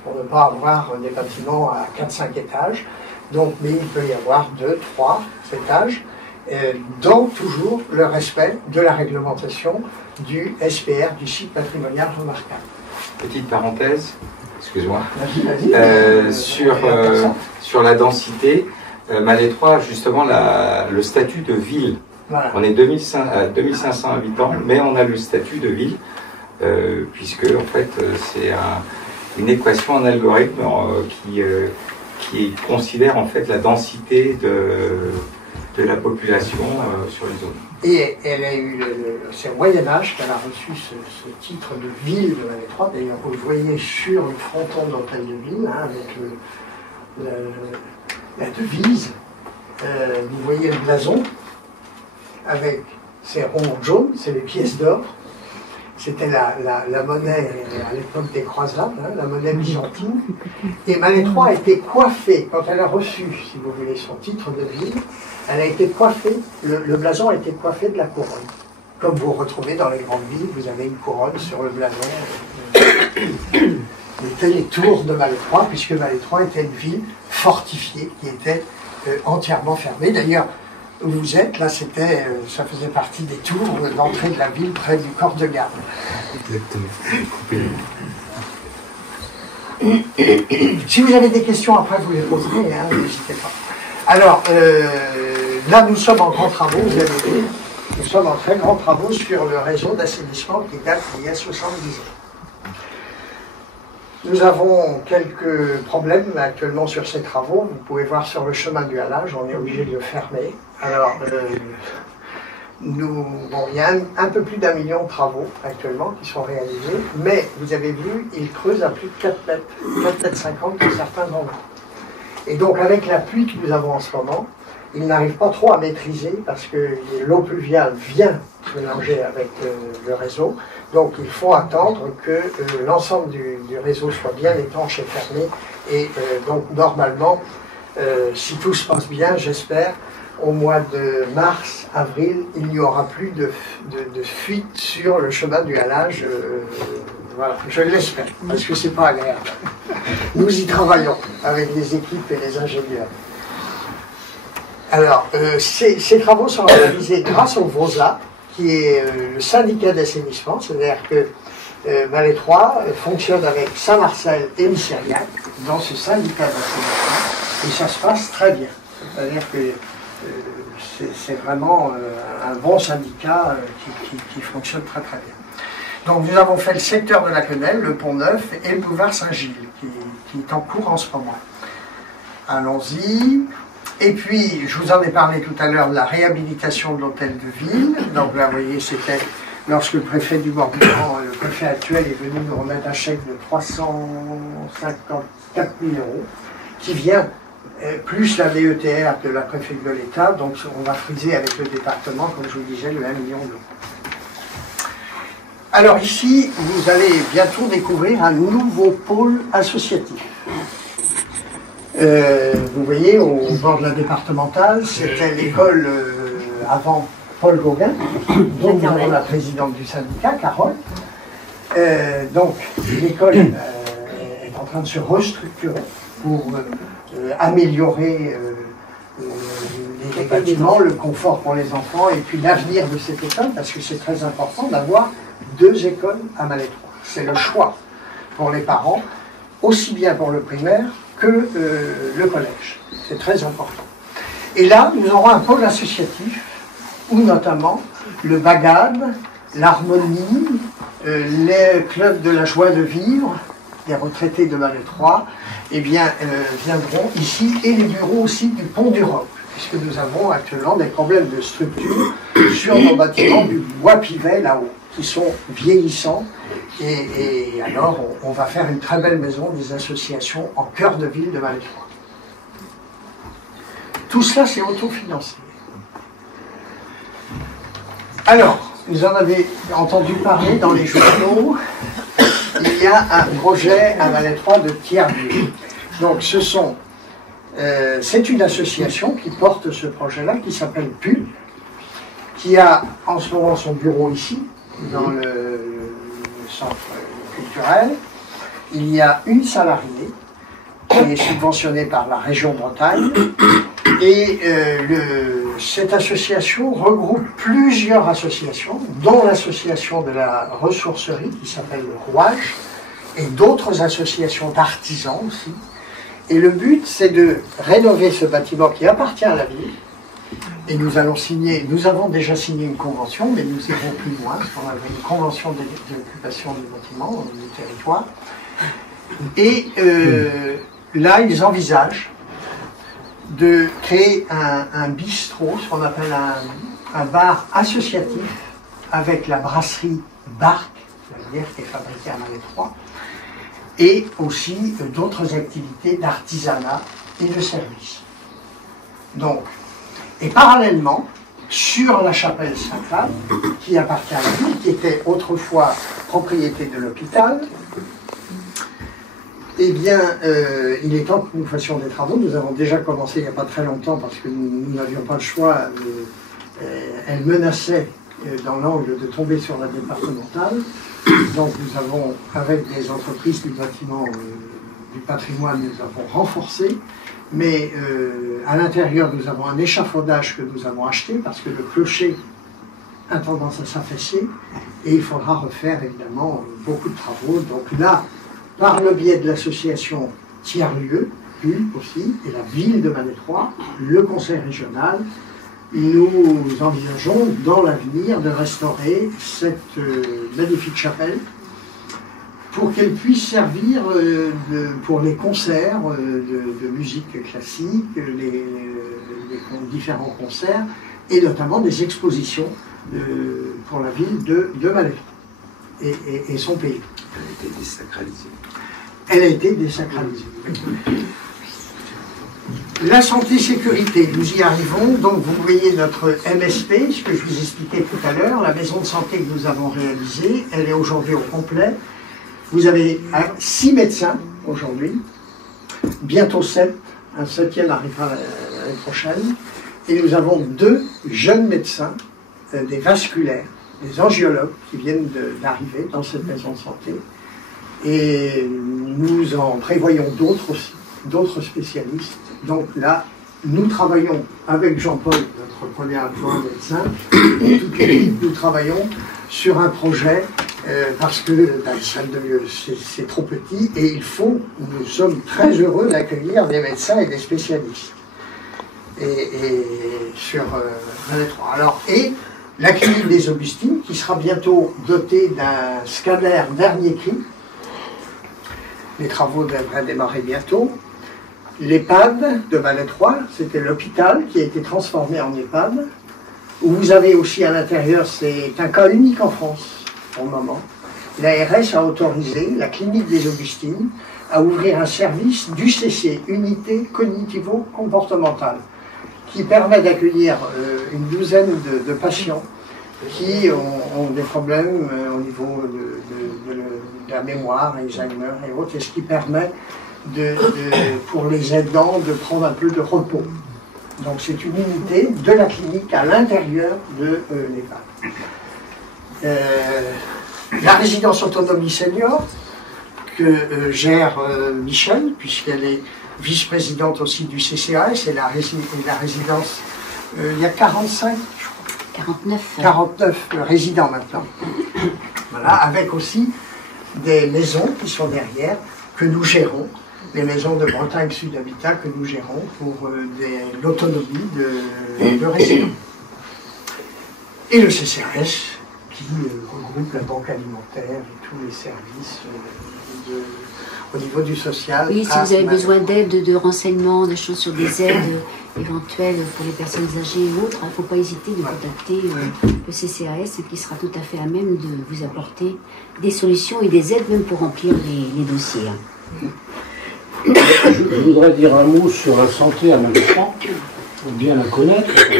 pour ne pas avoir des bâtiments à 4-5 étages, donc, mais il peut y avoir 2, 3 étages, dans toujours le respect de la réglementation du SPR, du site patrimonial remarquable. Petite parenthèse, excuse-moi, sur la densité, Malétroit a justement le statut de ville. Voilà. On est 2500 habitants, mais on a le statut de ville, puisque en fait c'est une équation, un algorithme qui considère en fait la densité de la population sur une zone. Et elle a eu, c'est au Moyen-Âge qu'elle a reçu ce titre de ville de Malétroit. D'ailleurs, vous le voyez sur le fronton de l'hôtel de ville, hein, avec la devise. Vous voyez le blason, avec ces ronds jaunes, c'est les pièces d'or. C'était la monnaie à l'époque des croisades, hein, la monnaie byzantine. Et Malétroit a été coiffée, quand elle a reçu, si vous voulez, son titre de ville, elle a été coiffée, le blason a été coiffé de la couronne. Comme vous retrouvez dans les grandes villes, vous avez une couronne sur le blason. C'était les tours de Malétroit, puisque Malétroit était une ville fortifiée, qui était entièrement fermée. D'ailleurs, où vous êtes, là, ça faisait partie des tours d'entrée de la ville, près du corps de garde. Si vous avez des questions, après, vous les poserez, hein, n'hésitez pas. Alors, là, nous sommes en grands travaux, vous avez vu. Nous sommes en très grands travaux sur le réseau d'assainissement qui date d'il y a 70 ans. Nous avons quelques problèmes actuellement sur ces travaux. Vous pouvez voir sur le chemin du halage, on est obligé de le fermer. Alors, il y a un peu plus d'1 million de travaux actuellement qui sont réalisés, mais vous avez vu, ils creusent à plus de 4 mètres, 4 mètres 50 pour certains endroits. Et donc, avec la pluie que nous avons en ce moment, ils n'arrivent pas trop à maîtriser parce que l'eau pluviale vient se mélanger avec le réseau. Donc il faut attendre que l'ensemble du réseau soit bien étanche et fermé. Et donc normalement, si tout se passe bien, j'espère, au mois de mars, avril, il n'y aura plus de fuite sur le chemin du halage. Voilà, je l'espère, parce que c'est pas agréable. Nous y travaillons avec les équipes et les ingénieurs. Alors, ces travaux sont réalisés grâce au VOSA, qui est le syndicat d'assainissement, c'est-à-dire que Malétroit fonctionne avec Saint-Marcel et Missériac dans ce syndicat d'assainissement, et ça se passe très bien. C'est-à-dire que c'est vraiment un bon syndicat qui fonctionne très très bien. Donc nous avons fait le secteur de la Quenelle, le Pont Neuf et le boulevard Saint-Gilles, qui est en cours en ce moment. Allons-y. Et puis, je vous en ai parlé tout à l'heure de la réhabilitation de l'hôtel de ville. Donc là, vous voyez, c'était lorsque le préfet du Morbihan, le préfet actuel, est venu nous remettre un chèque de 354 000 €, qui vient plus la DETR de la préfecture de l'État. Donc on va friser avec le département, comme je vous le disais, le 1 million d'euros. Alors ici, vous allez bientôt découvrir un nouveau pôle associatif. Vous voyez, au bord de la départementale, c'était l'école avant Paul Gauguin, dont nous avons la présidente du syndicat, Carole. Donc, l'école est en train de se restructurer pour améliorer les bâtiments, le confort pour les enfants, et puis l'avenir de cette école, parce que c'est très important d'avoir 2 écoles à Malétroit. C'est le choix pour les parents, aussi bien pour le primaire que le collège. C'est très important. Et là, nous aurons un pôle associatif où notamment le Bagad, l'Harmonie, les clubs de la joie de vivre, les retraités de Malétroit, eh bien, viendront ici, et les bureaux aussi du Pont du Roc, puisque nous avons actuellement des problèmes de structure sur nos bâtiments du bois pivet là-haut, qui sont vieillissants. Et alors, on va faire une très belle maison des associations en cœur de ville de Malétroit. Tout cela, c'est autofinancé. Alors, vous en avez entendu parler dans les journaux, il y a un projet à Malétroit de tiers-lieu. Donc, c'est une association qui porte ce projet-là, qui s'appelle PUL, qui a en ce moment son bureau ici, dans le centre culturel. Il y a une salariée qui est subventionnée par la région Bretagne, et cette association regroupe plusieurs associations, dont l'association de la ressourcerie qui s'appelle le Rouage, et d'autres associations d'artisans aussi. Et le but, c'est de rénover ce bâtiment qui appartient à la ville Et nous avons déjà signé une convention, mais nous irons plus loin, parce qu'on avait une convention d'occupation du bâtiment, du territoire. Et là, ils envisagent de créer un bistrot, ce qu'on appelle un bar associatif, avec la brasserie Barque, la bière qui est fabriquée à Malétroit, et aussi d'autres activités d'artisanat et de service. Donc, et parallèlement, sur la chapelle Sainte-Anne, qui appartient à la ville, qui était autrefois propriété de l'hôpital, eh bien, il est temps que nous fassions des travaux. Nous avons déjà commencé il n'y a pas très longtemps parce que nous n'avions pas le choix. Elle menaçait dans l'angle de tomber sur la départementale. Donc nous avons, avec des entreprises du bâtiment, du patrimoine, nous avons renforcé. Mais à l'intérieur, nous avons un échafaudage que nous avons acheté parce que le clocher a tendance à s'affaisser et il faudra refaire évidemment beaucoup de travaux. Donc là, par le biais de l'association Tiers-Lieu, PULP aussi, et la ville de Malétroit, le conseil régional, nous envisageons dans l'avenir de restaurer cette magnifique chapelle pour qu'elle puisse servir pour les concerts de musique classique, les différents concerts, et notamment des expositions pour la ville de Malétroit et son pays. Elle a été désacralisée. Elle a été désacralisée. La santé-sécurité, nous y arrivons. Donc vous voyez notre MSP, ce que je vous expliquais tout à l'heure, la maison de santé que nous avons réalisée, elle est aujourd'hui au complet. Vous avez 6 médecins aujourd'hui, bientôt 7, un 7e arrivera l'année prochaine, et nous avons 2 jeunes médecins, des vasculaires, des angiologues qui viennent d'arriver dans cette maison de santé, et nous en prévoyons d'autres aussi, d'autres spécialistes. Donc là, nous travaillons avec Jean-Paul, notre premier adjoint médecin, et toute l'équipe, nous travaillons sur un projet parce que c'est trop petit et nous sommes très heureux d'accueillir des médecins et des spécialistes. Et sur Malétroit. Alors, et la clinique des Augustines qui sera bientôt dotée d'un scanner dernier cri. Les travaux devraient démarrer bientôt. L'EHPAD de Malétroit, c'était l'hôpital qui a été transformé en EHPAD, où vous avez aussi à l'intérieur, c'est un cas unique en France pour le moment. L'ARS a autorisé la clinique des Augustines à ouvrir un service d'UCC, unité cognitivo-comportementale, qui permet d'accueillir une douzaine de patients qui ont des problèmes au niveau de la mémoire, Alzheimer et autres, et ce qui permet pour les aidants de prendre un peu de repos. Donc c'est une unité de la clinique à l'intérieur de l'EHPAD. La résidence autonomie senior que gère Michel, puisqu'elle est vice-présidente aussi du CCAS, et la résidence, il y a 45, je crois. 49 résidents maintenant. Voilà, avec aussi des maisons qui sont derrière, que nous gérons, les maisons de Bretagne Sud Habitat que nous gérons pour l'autonomie de résidents. Et le CCAS qui regroupe la banque alimentaire et tous les services au niveau du social. Oui, si vous avez besoin d'aide, de renseignements, des choses sur des aides éventuelles pour les personnes âgées et autres, il ne faut pas hésiter de contacter le CCAS qui sera tout à fait à même de vous apporter des solutions et des aides même pour remplir les dossiers. Je voudrais dire un mot sur la santé à Malétroit, pour bien la connaître. Je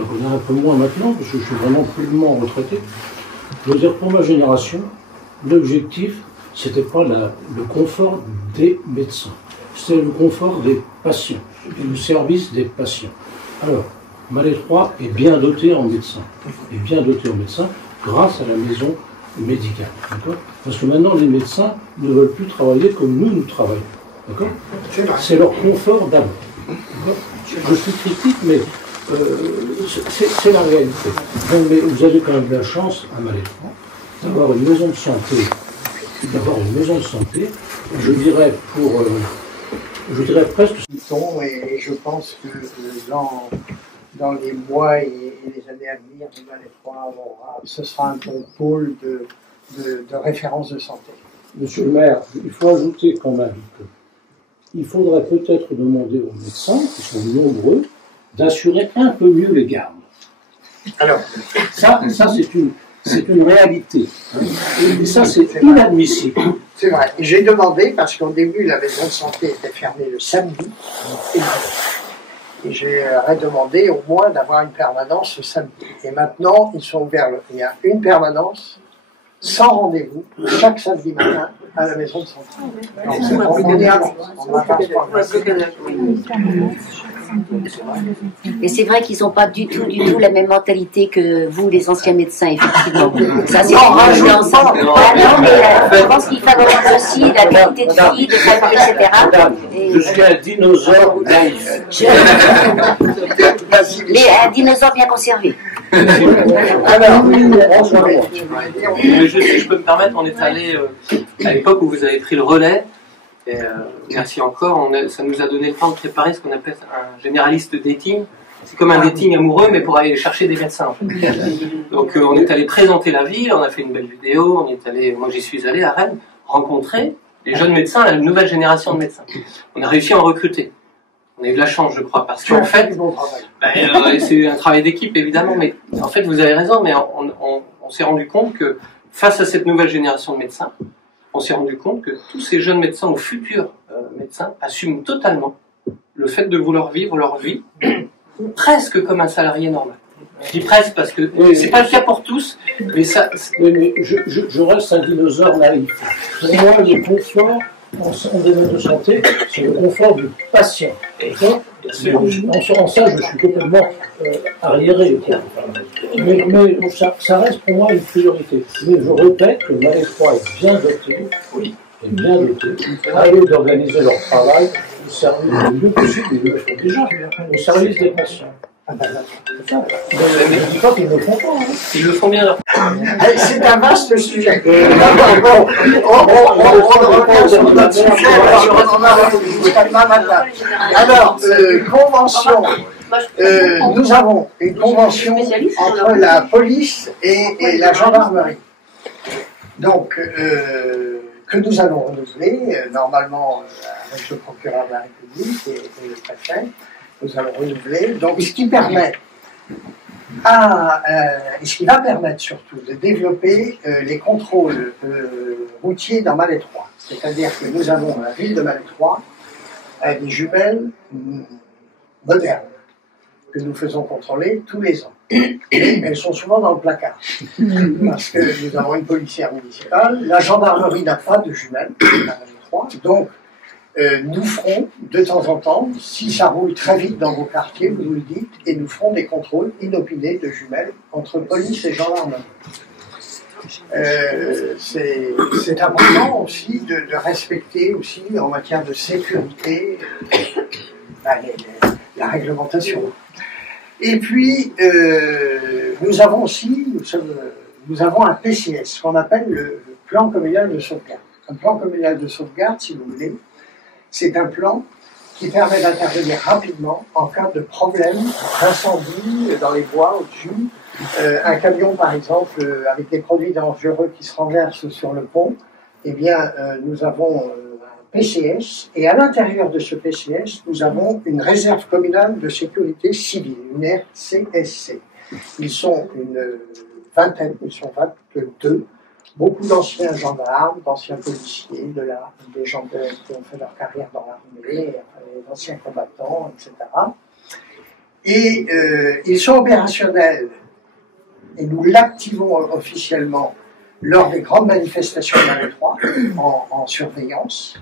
la connais un peu moins maintenant, parce que je suis vraiment pleinement retraité. Je veux dire, pour ma génération, l'objectif, c'était pas le confort des médecins, c'était le confort des patients, et le service des patients. Alors, Malétroit est bien doté en médecins, grâce à la maison médicale, d'accord ? Parce que maintenant, les médecins ne veulent plus travailler comme nous travaillons, d'accord ? C'est leur confort d'abord, d'accord ? Je suis critique, mais c'est la réalité. Donc, mais vous avez quand même la chance, à Malétroit, d'avoir une maison de santé, je dirais presque. Et je pense que dans les mois et les années à venir, ce sera un bon pôle de référence de santé. Monsieur le maire, il faut ajouter quand même qu'il faudrait peut-être demander aux médecins, qui sont nombreux, d'assurer un peu mieux les gardes. Alors, ça c'est une réalité. Et ça, c'est inadmissible. C'est vrai. J'ai demandé, parce qu'au début, la maison de santé était fermée le samedi. Et j'ai demandé au moins d'avoir une permanence le samedi. Et maintenant, ils sont ouverts. Il y a une permanence sans rendez-vous chaque samedi matin à la maison de santé. Donc, on est avant. On va pas se Et c'est vrai qu'ils n'ont pas du tout la même mentalité que vous, les anciens médecins, effectivement. Ça, c'est une ça. Je pense qu'ils favorisent aussi la qualité de vie, des familles, etc. Je suis un dinosaure naïf. Un dinosaure bien conservé. Alors, mais si je peux me permettre, on est allé à l'époque où vous avez pris le relais. Et merci encore, ça nous a donné le temps de préparer ce qu'on appelle un généraliste dating. C'est comme un dating amoureux, mais pour aller chercher des médecins. En fait. Donc on est allé présenter la ville, on a fait une belle vidéo, moi j'y suis allé à Rennes, rencontrer les jeunes médecins, la nouvelle génération de médecins. On a réussi à en recruter. On a eu de la chance, je crois, parce qu'en fait, c'est un travail d'équipe évidemment, mais en fait vous avez raison, mais on s'est rendu compte que face à cette nouvelle génération de médecins, on s'est rendu compte que tous ces jeunes médecins ou futurs médecins assument totalement le fait de vouloir vivre leur vie presque comme un salarié normal. Je dis presque parce que c'est pas le cas pour tous, mais ça. Mais je reste un dinosaure naïf. Pour moi, le confort en domaine de santé, c'est le confort du patient. En ça, je suis complètement arriéré. Mais ça reste pour moi une priorité. Mais je répète que le Malais 3 est bien doté, à eux d'organiser leur travail au service le mieux possible, ils le font déjà, au service des patients. Je ne dis pas qu'ils ne le font pas. Hein. Ils le font bien. C'est un vaste sujet. On revient sur notre sujet parce qu'on en a jusqu'à demain matin. Alors, convention. Nous avons une convention entre la police et la gendarmerie. Donc, que nous allons renouveler, normalement avec le procureur de la République et le préfet. Nous allons renouveler. Donc, ce qui permet ce qui va permettre surtout de développer les contrôles routiers dans Malais 3. C'est-à-dire que nous avons la ville de Malais 3 des jumelles modernes que nous faisons contrôler tous les ans. Mais elles sont souvent dans le placard. Parce que nous avons une policière municipale, la gendarmerie n'a pas de jumelles à Malais 3, donc nous ferons de temps en temps, si ça roule très vite dans vos quartiers, vous nous le dites, et nous ferons des contrôles inopinés de jumelles entre police et gendarmerie. C'est important aussi de respecter aussi en matière de sécurité la réglementation. Et puis nous avons aussi nous avons un PCS, ce qu'on appelle le plan communal de sauvegarde. Un plan communal de sauvegarde, si vous voulez, c'est un plan qui permet d'intervenir rapidement en cas de problème d'incendie dans les bois au-dessus. Un camion, par exemple, avec des produits dangereux qui se renversent sur le pont, eh bien, nous avons un PCS, et à l'intérieur de ce PCS, nous avons une réserve communale de sécurité civile, une RCSC. Ils sont une vingtaine, ils sont 22, beaucoup d'anciens gendarmes, d'anciens policiers, des gens qui ont fait leur carrière dans l'armée, des anciens combattants, etc. Et ils sont opérationnels, et nous l'activons officiellement lors des grandes manifestations de Malais 3 en surveillance.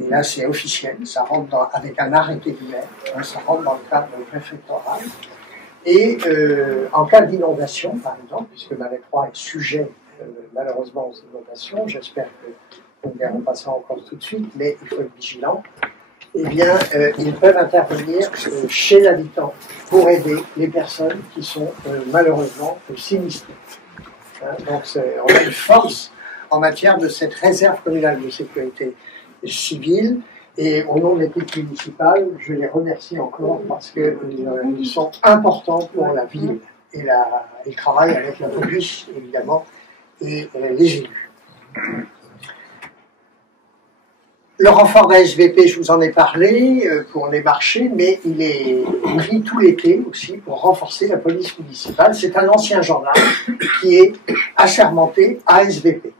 Et là, c'est officiel, ça rentre avec un arrêté du maire, ça rentre dans le cadre préfectoral. Et en cas d'inondation, par exemple, puisque Malais 3 est sujet malheureusement aux inondations, j'espère que nous ne verrons pas ça encore tout de suite, mais il faut être vigilant, eh bien, ils peuvent intervenir chez l'habitant pour aider les personnes qui sont malheureusement sinistrées. Hein, donc, on a une force en matière de cette réserve communale de sécurité civile, Et au nom de l'équipe municipale, je les remercie encore parce qu'ils sont importants pour la ville. Et ils travaillent avec la police, évidemment, et les élus. Le renfort d'ASVP, je vous en ai parlé pour les marchés, mais il est pris tout l'été aussi pour renforcer la police municipale. C'est un ancien gendarme qui est assermenté ASVP.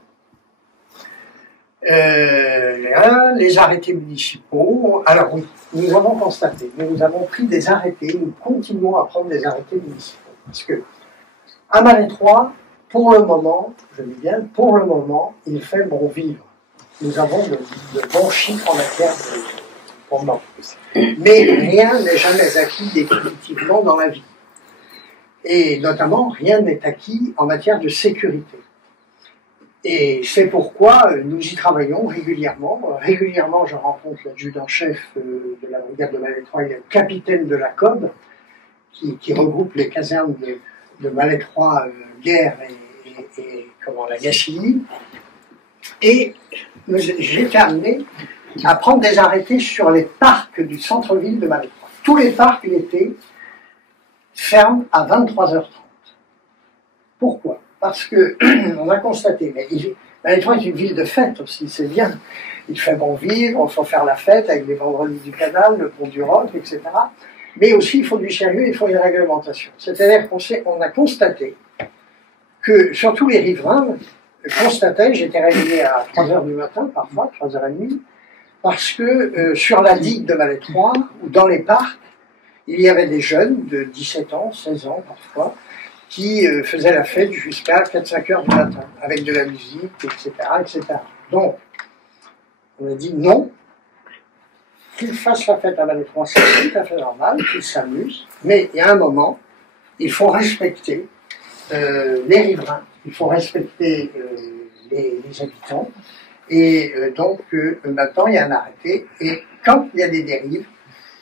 Les arrêtés municipaux. Alors oui, nous avons constaté, nous avons pris des arrêtés, nous continuons à prendre des arrêtés municipaux. Parce que à Malétroit, pour le moment, je dis bien, pour le moment, il fait bon vivre. Nous avons de bons chiffres en matière de rendement. Mais rien n'est jamais acquis définitivement dans la vie. Et notamment, rien n'est acquis en matière de sécurité. Et c'est pourquoi nous y travaillons régulièrement. Régulièrement, je rencontre l'adjudant-chef de la brigade de Malétroit et le capitaine de la COB, qui regroupe les casernes de Malétroit, Guerre et la Gacilly. Et j'ai amené à prendre des arrêtés sur les parcs du centre-ville de Malétroit. Tous les parcs l'été ferment à 23h30. Pourquoi? Parce que on a constaté, mais Malétroit est une ville de fête aussi, c'est bien. Il fait bon vivre, il faut faire la fête avec les vendredis du canal, le pont du Roc, etc. Mais aussi il faut du sérieux, il faut une réglementation. C'est-à-dire qu'on a constaté que, surtout les riverains, constataient, j'étais réveillé à 3h du matin, parfois, 3h30, parce que sur la digue de Malétroit, ou dans les parcs, il y avait des jeunes de 17 ans, 16 ans parfois, qui faisaient la fête jusqu'à 4-5 heures du matin, avec de la musique, etc., etc. Donc, on a dit non, qu'ils fassent la fête à Malétroit, c'est tout à fait normal, qu'ils s'amusent, mais il y a un moment, il faut respecter les riverains, il faut respecter les habitants, et donc maintenant il y a un arrêté, et quand il y a des dérives,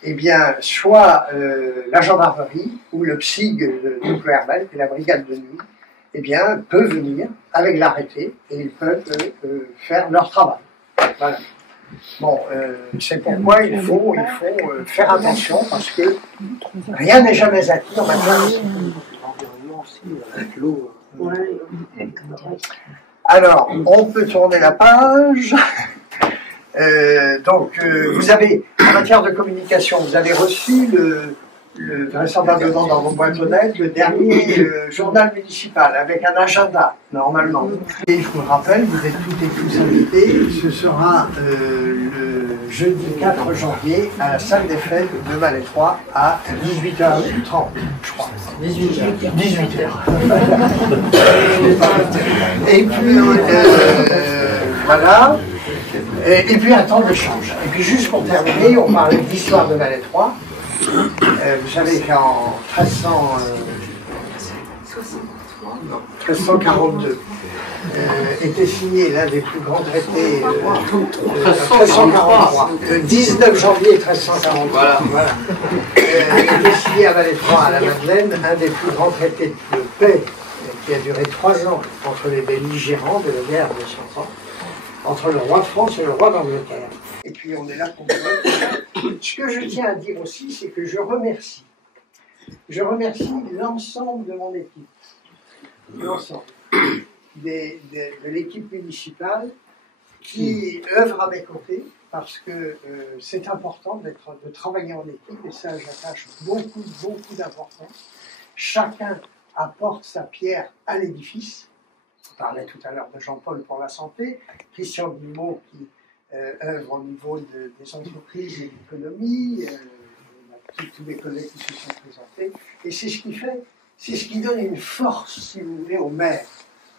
eh bien, soit la gendarmerie ou le PSIG de Clermont, et la brigade de nuit, eh bien, peut venir avec l'arrêté et ils peuvent faire leur travail. Voilà. Bon, c'est pourquoi il faut faire attention parce que rien n'est jamais acquis en matière de Alors, on peut tourner la page. Vous avez, en matière de communication, vous avez reçu vraisemblablement dans vos boîtes aux lettres, le dernier journal municipal avec un agenda, normalement. Et je vous le rappelle, vous êtes toutes et tous invités, ce sera le jeudi 4 janvier à la salle des fêtes de Malétroit à 18h30, je crois. 18h. Et puis, voilà. Et puis un temps d'échange. Et puis juste pour terminer, on parlait de l'histoire de Malétroit. Vous savez qu'en 1342 était signé l'un des plus grands traités 1343, le 19 janvier 1343, voilà. Était signé à Malétroit, à la Madeleine, un des plus grands traités de paix qui a duré 3 ans entre les belligérants de la guerre de 100 ans. Entre le roi de France et le roi d'Angleterre. Et puis on est là pour vous. Ce que je tiens à dire aussi, c'est que je remercie l'ensemble de mon équipe, l'ensemble de l'équipe municipale qui œuvre à mes côtés, parce que c'est important de travailler en équipe, et ça j'attache beaucoup d'importance. Chacun apporte sa pierre à l'édifice. On parlait tout à l'heure de Jean-Paul pour la santé, Christian Guillemot qui œuvre au niveau des entreprises et de l'économie, tous mes collègues qui se sont présentés, et c'est ce qui donne une force, si vous voulez, au maire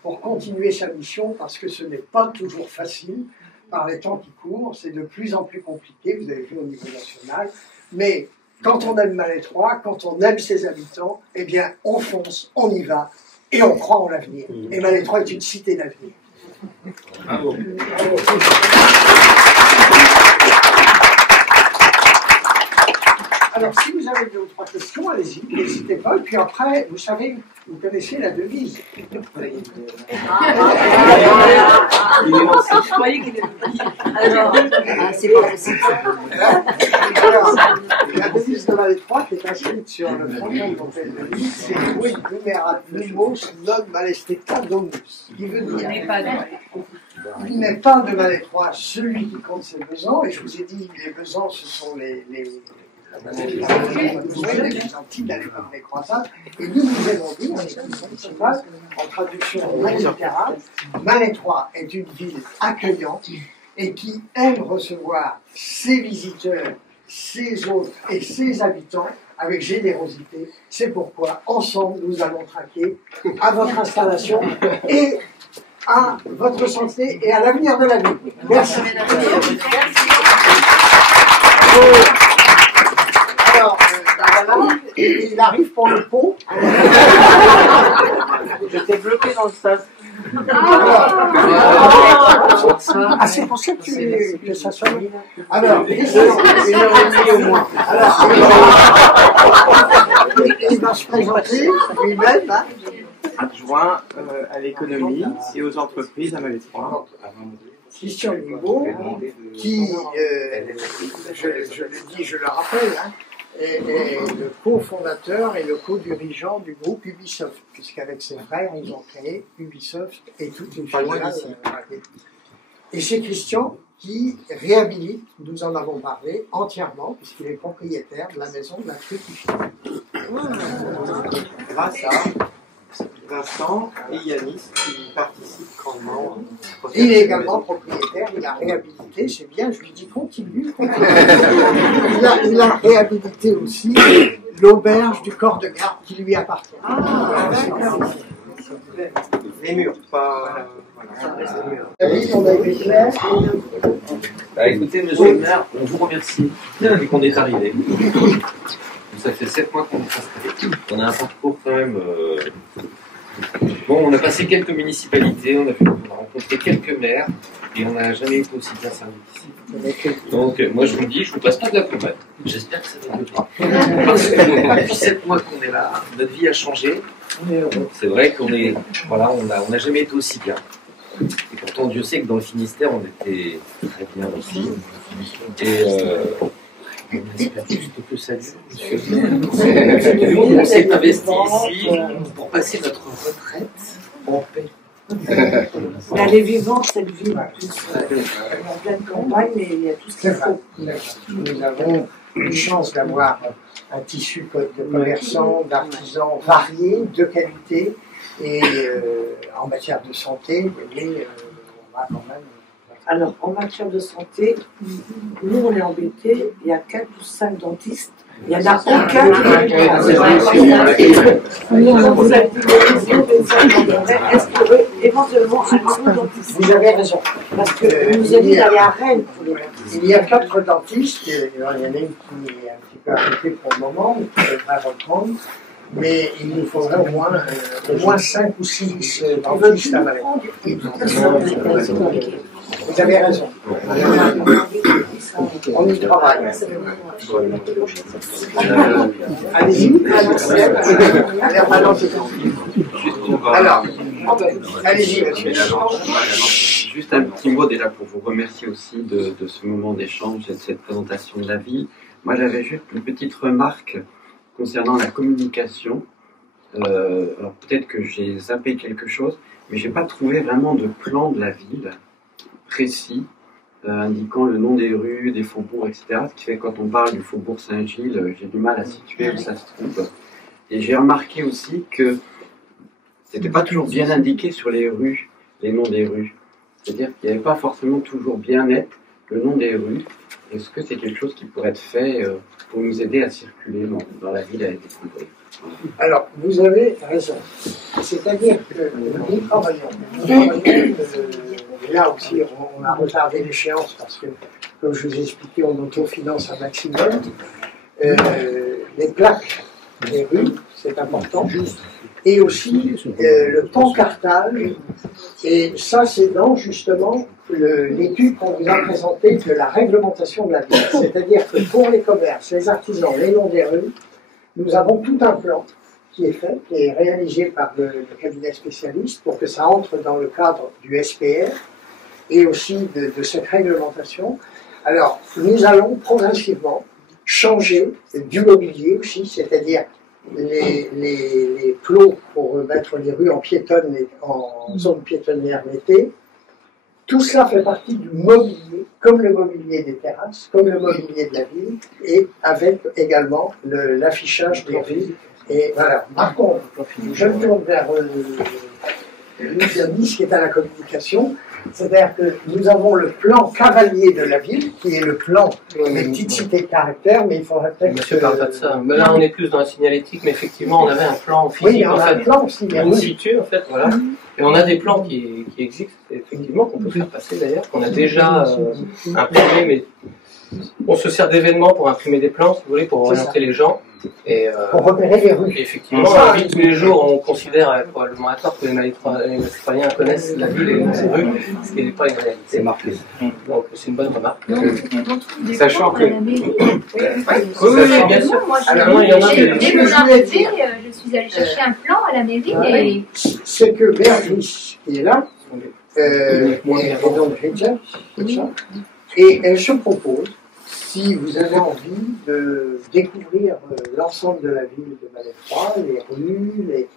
pour continuer sa mission, parce que ce n'est pas toujours facile par les temps qui courent, c'est de plus en plus compliqué, vous avez vu au niveau national, mais quand on aime Malétroit, quand on aime ses habitants, eh bien on fonce, on y va, et on croit en l'avenir. Et Malétroit est une cité d'avenir. Bravo. Alors, si vous avez 2 ou 3 questions, allez-y, n'hésitez pas. Et puis après, vous savez, vous connaissez la devise. Je croyais qu'il était alors, c'est pas possible. Alors, la devise de Malais 3 qui est inscrite sur le fronton de votre devise, c'est Quid numerat numos non malestecta domus. Qui veut dire il n'est pas de Malais 3 celui qui compte ses besants, et je vous ai dit, les besants, ce sont les Antilles à l'époque des croisades, et nous avons dit, en traduction littérale, Malais 3 est une ville accueillante et qui aime recevoir ses visiteurs, ses hôtes et ses habitants avec générosité. C'est pourquoi, ensemble, nous allons traquer à votre installation et à votre santé et à l'avenir de la ville. Merci. Alors, il arrive pour le pont. J'étais bloqué dans le sas. Ah, c'est pour ça que ça soit. Alors, 1h30 au moins. Alors, il va se présenter lui-même. Adjoint à l'économie et aux entreprises à Malais 3. Christian Limbaud, qui, je le dis, je le rappelle, hein, est le cofondateur et le co-dirigeant du groupe Ubisoft, puisqu'avec ses frères, ils ont créé Ubisoft et toute une filiale. Et c'est Christian qui réhabilite, nous en avons parlé, entièrement, puisqu'il est propriétaire de la maison de la Trutifie. Grâce à Vincent et Yanis qui participent grandement. Il est également propriétaire, il a réhabilité, c'est bien, je lui dis continue. Il a réhabilité aussi l'auberge du corps de garde qui lui appartient. Les murs, pas. On a été clair. Écoutez, monsieur le maire, on vous remercie depuis qu'on est arrivé. Ça fait 7 mois qu'on est installé. On a un parcours quand même. Bon, on a passé quelques municipalités, on a rencontré quelques maires, et on n'a jamais été aussi bien servi ici. Donc, moi je vous le dis, je vous passe pas de la pommade. J'espère que ça ne va pas. Parce que depuis 7 mois qu'on est là, notre vie a changé. C'est vrai qu'on est, voilà, on n'a jamais été aussi bien. Et pourtant, Dieu sait que dans le Finistère, on était très bien aussi. Et on espère juste que ça dure. On s'est investi ici pour passer notre retraite en paix. Elle est vivante, cette ville. En pleine campagne, mais il y a tout ce qu'il faut. Nous avons une chance d'avoir un tissu de commerçants, d'artisans variés, de qualité, et en matière de santé, on va quand même. Alors, en matière de santé, nous, on est embêtés. Il y a 4 ou 5 dentistes. Il n'y en a aucun qui est éventuellement un nouveau dentiste. Vous avez raison. Parce que nous avons d'aller à Rennes pour les dentistes. Il y a 4 dentistes. Il y en a une qui est un petit peu arrêtée pour le moment, mais qui devra reprendre. Mais il nous faudrait au moins 5 ou 6 dentistes à Malais. Vous avez raison. On y travaille. Allez-y. Alors, allez-y, monsieur. Juste un petit mot déjà pour vous remercier aussi de ce moment d'échange et de cette présentation de la ville. Moi, j'avais juste une petite remarque concernant la communication. Alors peut-être que j'ai zappé quelque chose, mais j'ai pas trouvé vraiment de plan de la ville précis, indiquant le nom des rues, des faubourgs, etc. Ce qui fait que quand on parle du faubourg Saint-Gilles, j'ai du mal à situer où ça se trouve. Et j'ai remarqué aussi que c'était pas toujours bien indiqué sur les rues, les noms des rues. C'est-à-dire qu'il n'y avait pas forcément toujours bien net le nom des rues. Est-ce que c'est quelque chose qui pourrait être fait pour nous aider à circuler dans la ville et à découvrir? Alors, vous avez raison. C'est-à-dire que nous travaillons. Et là aussi, on a retardé l'échéance parce que, comme je vous ai expliqué, on autofinance un maximum. Les plaques des rues, c'est important, et aussi le pancartage, et ça c'est dans justement l'étude qu'on vous a présentée de la réglementation de la ville, c'est-à-dire que pour les commerces, les artisans, les noms des rues, nous avons tout un plan qui est fait, qui est réalisé par le cabinet spécialiste pour que ça entre dans le cadre du SPR et aussi de cette réglementation. Alors, nous allons progressivement changer du mobilier aussi, c'est-à-dire les plots pour mettre les rues en piétonne et en zone piétonnière l'été. Tout cela fait partie du mobilier, comme le mobilier des terrasses, comme le mobilier de la ville, et avec également l'affichage des rues. Et voilà. Par contre, je me tourne vers Lucianis qui est à la communication. C'est-à-dire que nous avons le plan cavalier de la ville, qui est le plan des petites cités de caractère, mais il faudrait peut-être... Monsieur ne parle pas de ça. Mais là, on est plus dans la signalétique, mais effectivement, on avait un plan physique. Oui, on a un plan aussi. On situe, en fait, voilà. Et on a des plans qui existent, effectivement, qu'on peut faire passer d'ailleurs, qu'on a déjà imprimés, mais on se sert d'événements pour imprimer des plans, si vous voulez, pour orienter les gens. Et, pour repérer les rues. Et effectivement, la ville, tous les jours, on considère probablement à tort que les citoyens connaissent la ville et ses rues, ce qui n'est pas une réalité. C'est marqué. Donc, c'est une bonne remarque. Sachant que... Oui, bien sûr. Moi, dès mon arrivée, je suis allée chercher un plan à la mairie et... C'est que Béatrice, qui est là, et donc Richard, et elle se propose, si vous avez envie de découvrir l'ensemble de la ville de Malétroit, les rues,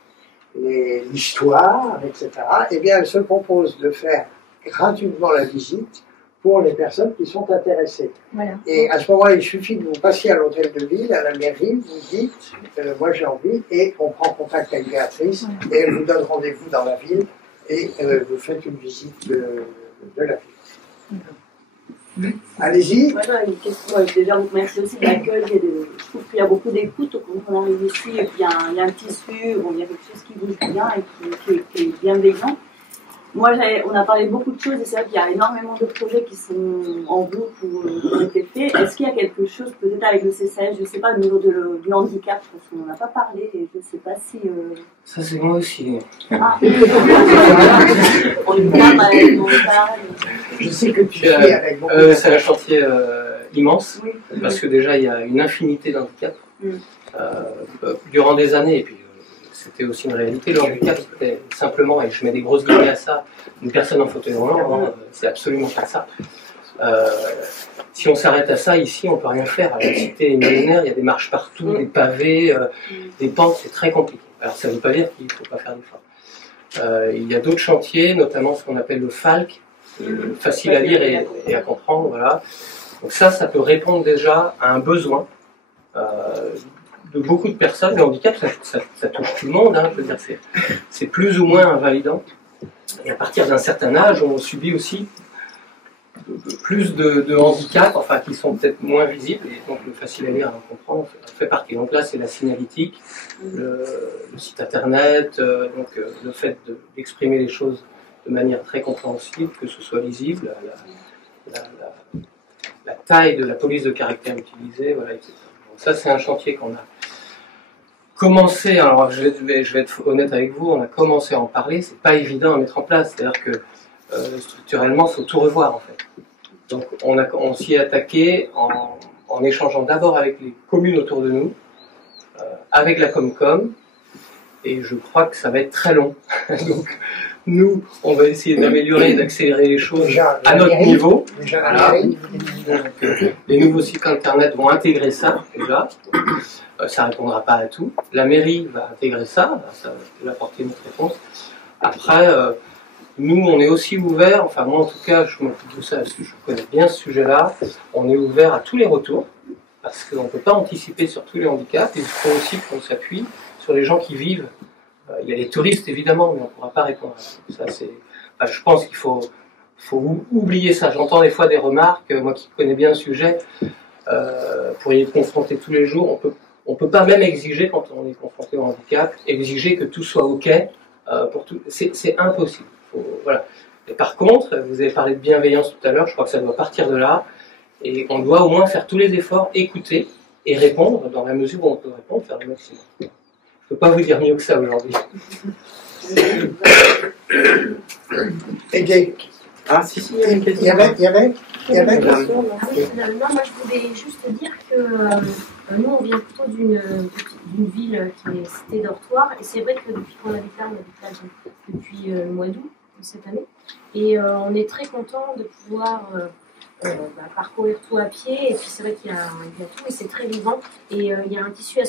l'histoire, etc., eh bien, elle se propose de faire gratuitement la visite pour les personnes qui sont intéressées. Voilà. Et à ce moment-là, il suffit que vous passiez à l'hôtel de ville, à la mairie, vous dites moi j'ai envie, et on prend contact avec Béatrice, et elle vous donne rendez-vous dans la ville, et vous faites une visite de la ville. Allez-y. Voilà, une question. Déjà, vous remercie aussi de l'accueil. Je trouve qu'il y a beaucoup d'écoute quand on arrive ici. Et puis, il y a un tissu, il y a quelque chose qui bouge bien et qui est bienveillant. Moi, on a parlé beaucoup de choses et c'est vrai qu'il y a énormément de projets qui sont en route ou qui ont été faits. Est-ce qu'il y a quelque chose, peut-être avec le CCS, je ne sais pas, au niveau du handicap, parce qu'on n'en a pas parlé et je ne sais pas si... Ça, c'est moi aussi. Ah. On est pas mal, on parle. Je sais que tu fais avec beaucoup de... C'est un chantier immense, parce que déjà, il y a une infinité d'handicaps durant des années, et puis c'était aussi une réalité. Le handicap, c'était simplement, et je mets des grosses guillemets à ça, une personne en fauteuil roulant, c'est absolument pas ça. Si on s'arrête à ça, ici, on peut rien faire. À la cité millénaire, il y a des marches partout, des pavés, des pentes, c'est très compliqué. Alors ça ne veut pas dire qu'il ne faut pas faire d'efforts. Il y a d'autres chantiers, notamment ce qu'on appelle le FALC, facile à lire et à comprendre, voilà. Donc ça peut répondre déjà à un besoin de beaucoup de personnes. Le handicap, ça touche tout le monde, hein, je veux dire, c'est plus ou moins invalidant. Et à partir d'un certain âge, on subit aussi plus de handicaps, enfin qui sont peut-être moins visibles, et donc le facile à lire et à comprendre fait partie. Donc là, c'est la signalétique, le site internet, donc le fait d'exprimer les choses de manière très compréhensible, que ce soit lisible, la taille de la police de caractère utilisée, voilà, etc. Donc ça, c'est un chantier qu'on a commencé, alors je vais être honnête avec vous, on a commencé à en parler, c'est pas évident à mettre en place, c'est-à-dire que structurellement, il faut tout revoir en fait. Donc on s'y est attaqué en échangeant d'abord avec les communes autour de nous, avec la Comcom, et je crois que ça va être très long. Donc nous, on va essayer d'améliorer et d'accélérer les choses à notre niveau. Voilà. Donc, les nouveaux sites internet vont intégrer ça déjà. Ça ne répondra pas à tout. La mairie va intégrer ça va apporter notre réponse. Après, nous, on est aussi ouvert, enfin moi en tout cas, je m'occupe de ça, je connais bien ce sujet-là, on est ouvert à tous les retours, parce qu'on ne peut pas anticiper sur tous les handicaps, il faut aussi qu'on s'appuie sur les gens qui vivent. Il y a les touristes évidemment, mais on ne pourra pas répondre à ça. Je pense qu'il faut oublier ça. J'entends des fois des remarques, moi qui connais bien le sujet, pour y être confronté tous les jours, on peut pas même exiger, quand on est confronté au handicap, exiger que tout soit OK pour tout. C'est impossible. Voilà. Et par contre, vous avez parlé de bienveillance tout à l'heure, je crois que ça doit partir de là, et on doit au moins faire tous les efforts, écouter, et répondre dans la mesure où on peut répondre, faire le maximum. Je ne peux pas vous dire mieux que ça aujourd'hui. Ah, si, il y avait une question. Non, moi je voulais juste dire que nous on vient plutôt d'une ville qui est cité dortoir, et c'est vrai que depuis qu'on habite là, on habite là depuis le mois d'août de cette année, et on est très content de pouvoir parcourir tout à pied, et puis c'est vrai qu'il y a tout, et c'est très vivant, et il y a un tissu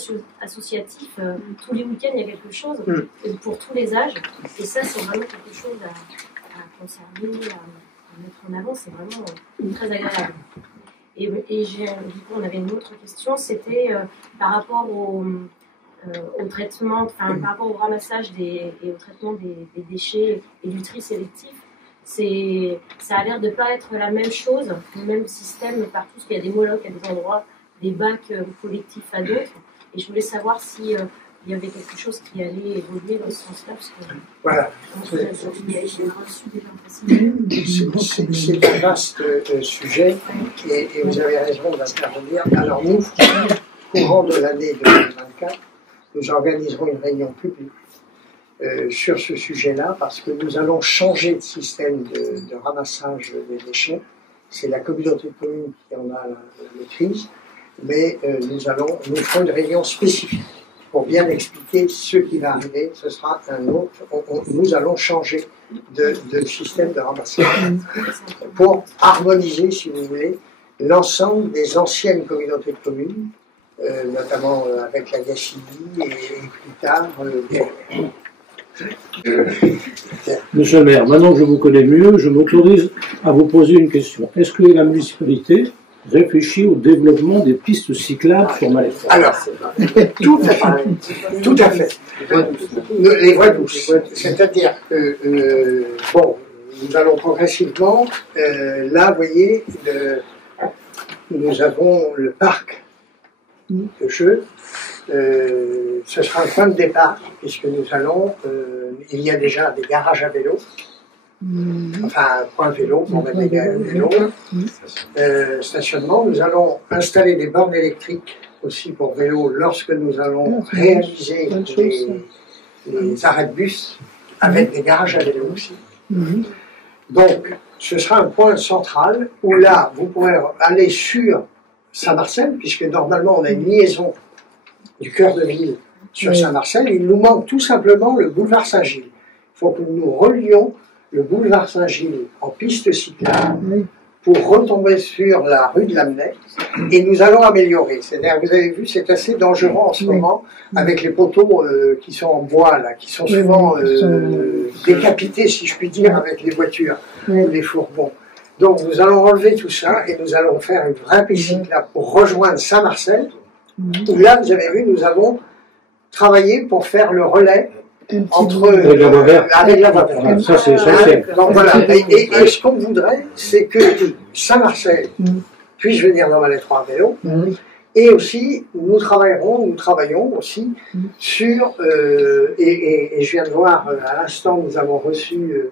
associatif, tous les week-ends il y a quelque chose, pour tous les âges, et ça c'est vraiment quelque chose à conserver, à mettre en avant, c'est vraiment très agréable. Et du coup, on avait une autre question, c'était par rapport au traitement, par rapport au ramassage et au traitement des déchets et du tri sélectif. Ça a l'air de ne pas être la même chose, le même système partout, parce qu'il y a des molocs à des endroits, des bacs collectifs à d'autres. Et je voulais savoir si il y avait quelque chose qui allait évoluer dans ce sens-là, parce que voilà. C'est un vaste sujet, et vous avez raison d'intervenir. Alors nous, courant de l'année 2024, nous organiserons une réunion publique sur ce sujet-là, parce que nous allons changer de système de ramassage des déchets. C'est la communauté de communes qui en a la maîtrise, mais nous ferons une réunion spécifique pour bien expliquer ce qui va arriver. Ce sera un autre. Nous allons changer de système de ramassage pour harmoniser, si vous voulez, l'ensemble des anciennes communautés de communes, notamment avec la Gacilly et plus tard. Monsieur le maire, maintenant que je vous connais mieux, je m'autorise à vous poser une question. Est-ce que la municipalité réfléchit au développement des pistes cyclables sur Malais-Trois? Alors, tout à fait. Les voies douces. C'est-à-dire que, bon, nous allons progressivement, là, vous voyez, nous avons le parc de jeux. Ce sera un point de départ, puisque nous allons, il y a déjà des garages à vélo, enfin un point vélo pour mettre des vélos, stationnement. Nous allons installer des bornes électriques aussi pour vélo lorsque nous allons réaliser les arrêts de bus avec des garages à vélo aussi. Donc ce sera un point central où là vous pourrez aller sur Saint-Marcel, puisque normalement on a une liaison du cœur de ville sur Saint-Marcel. Il nous manque tout simplement le boulevard Saint-Gilles. Il faut que nous relions le boulevard Saint-Gilles en piste cyclable pour retomber sur la rue de Lamennais, et nous allons améliorer. C'est-à-dire, vous avez vu, c'est assez dangereux en ce moment avec les poteaux qui sont en bois, là, qui sont souvent décapités, si je puis dire, avec les voitures ou les fourgons. Donc nous allons enlever tout ça et nous allons faire une vraie piste cyclable pour rejoindre Saint-Marcel, où là, vous avez vu, nous avons travaillé pour faire le relais entre avec la voie verte. Ça, c'est essentiel. Donc voilà. Et ce qu'on voudrait, c'est que Saint-Marcel puisse venir dans Malais-Trois à vélo. Et aussi, nous travaillons aussi sur, et je viens de voir, à l'instant, nous avons reçu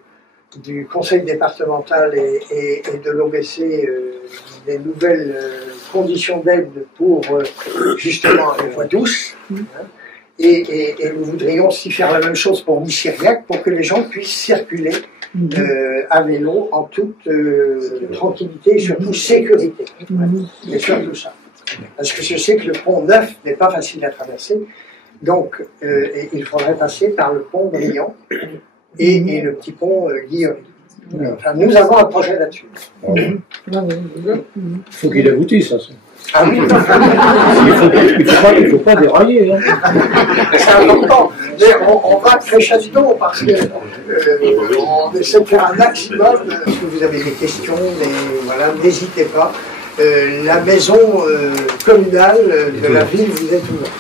du conseil départemental et de l'OBC des nouvelles conditions d'aide pour justement les voies douces. Et nous voudrions aussi faire la même chose pour Missiriac, pour que les gens puissent circuler à vélo en toute tranquillité et surtout sécurité. Et surtout ça. Parce que je sais que le pont Neuf n'est pas facile à traverser, donc il faudrait passer par le pont Brillant et le petit pont Guillery. Enfin, nous avons un projet là-dessus. Il faut qu'il aboutisse, ça. Ah oui. Il ne faut pas dérailler. Hein. C'est important. Mais on va crescendo parce que on essaie de faire un maximum. Si vous avez des questions, voilà, n'hésitez pas. La maison communale de la ville vous est ouverte.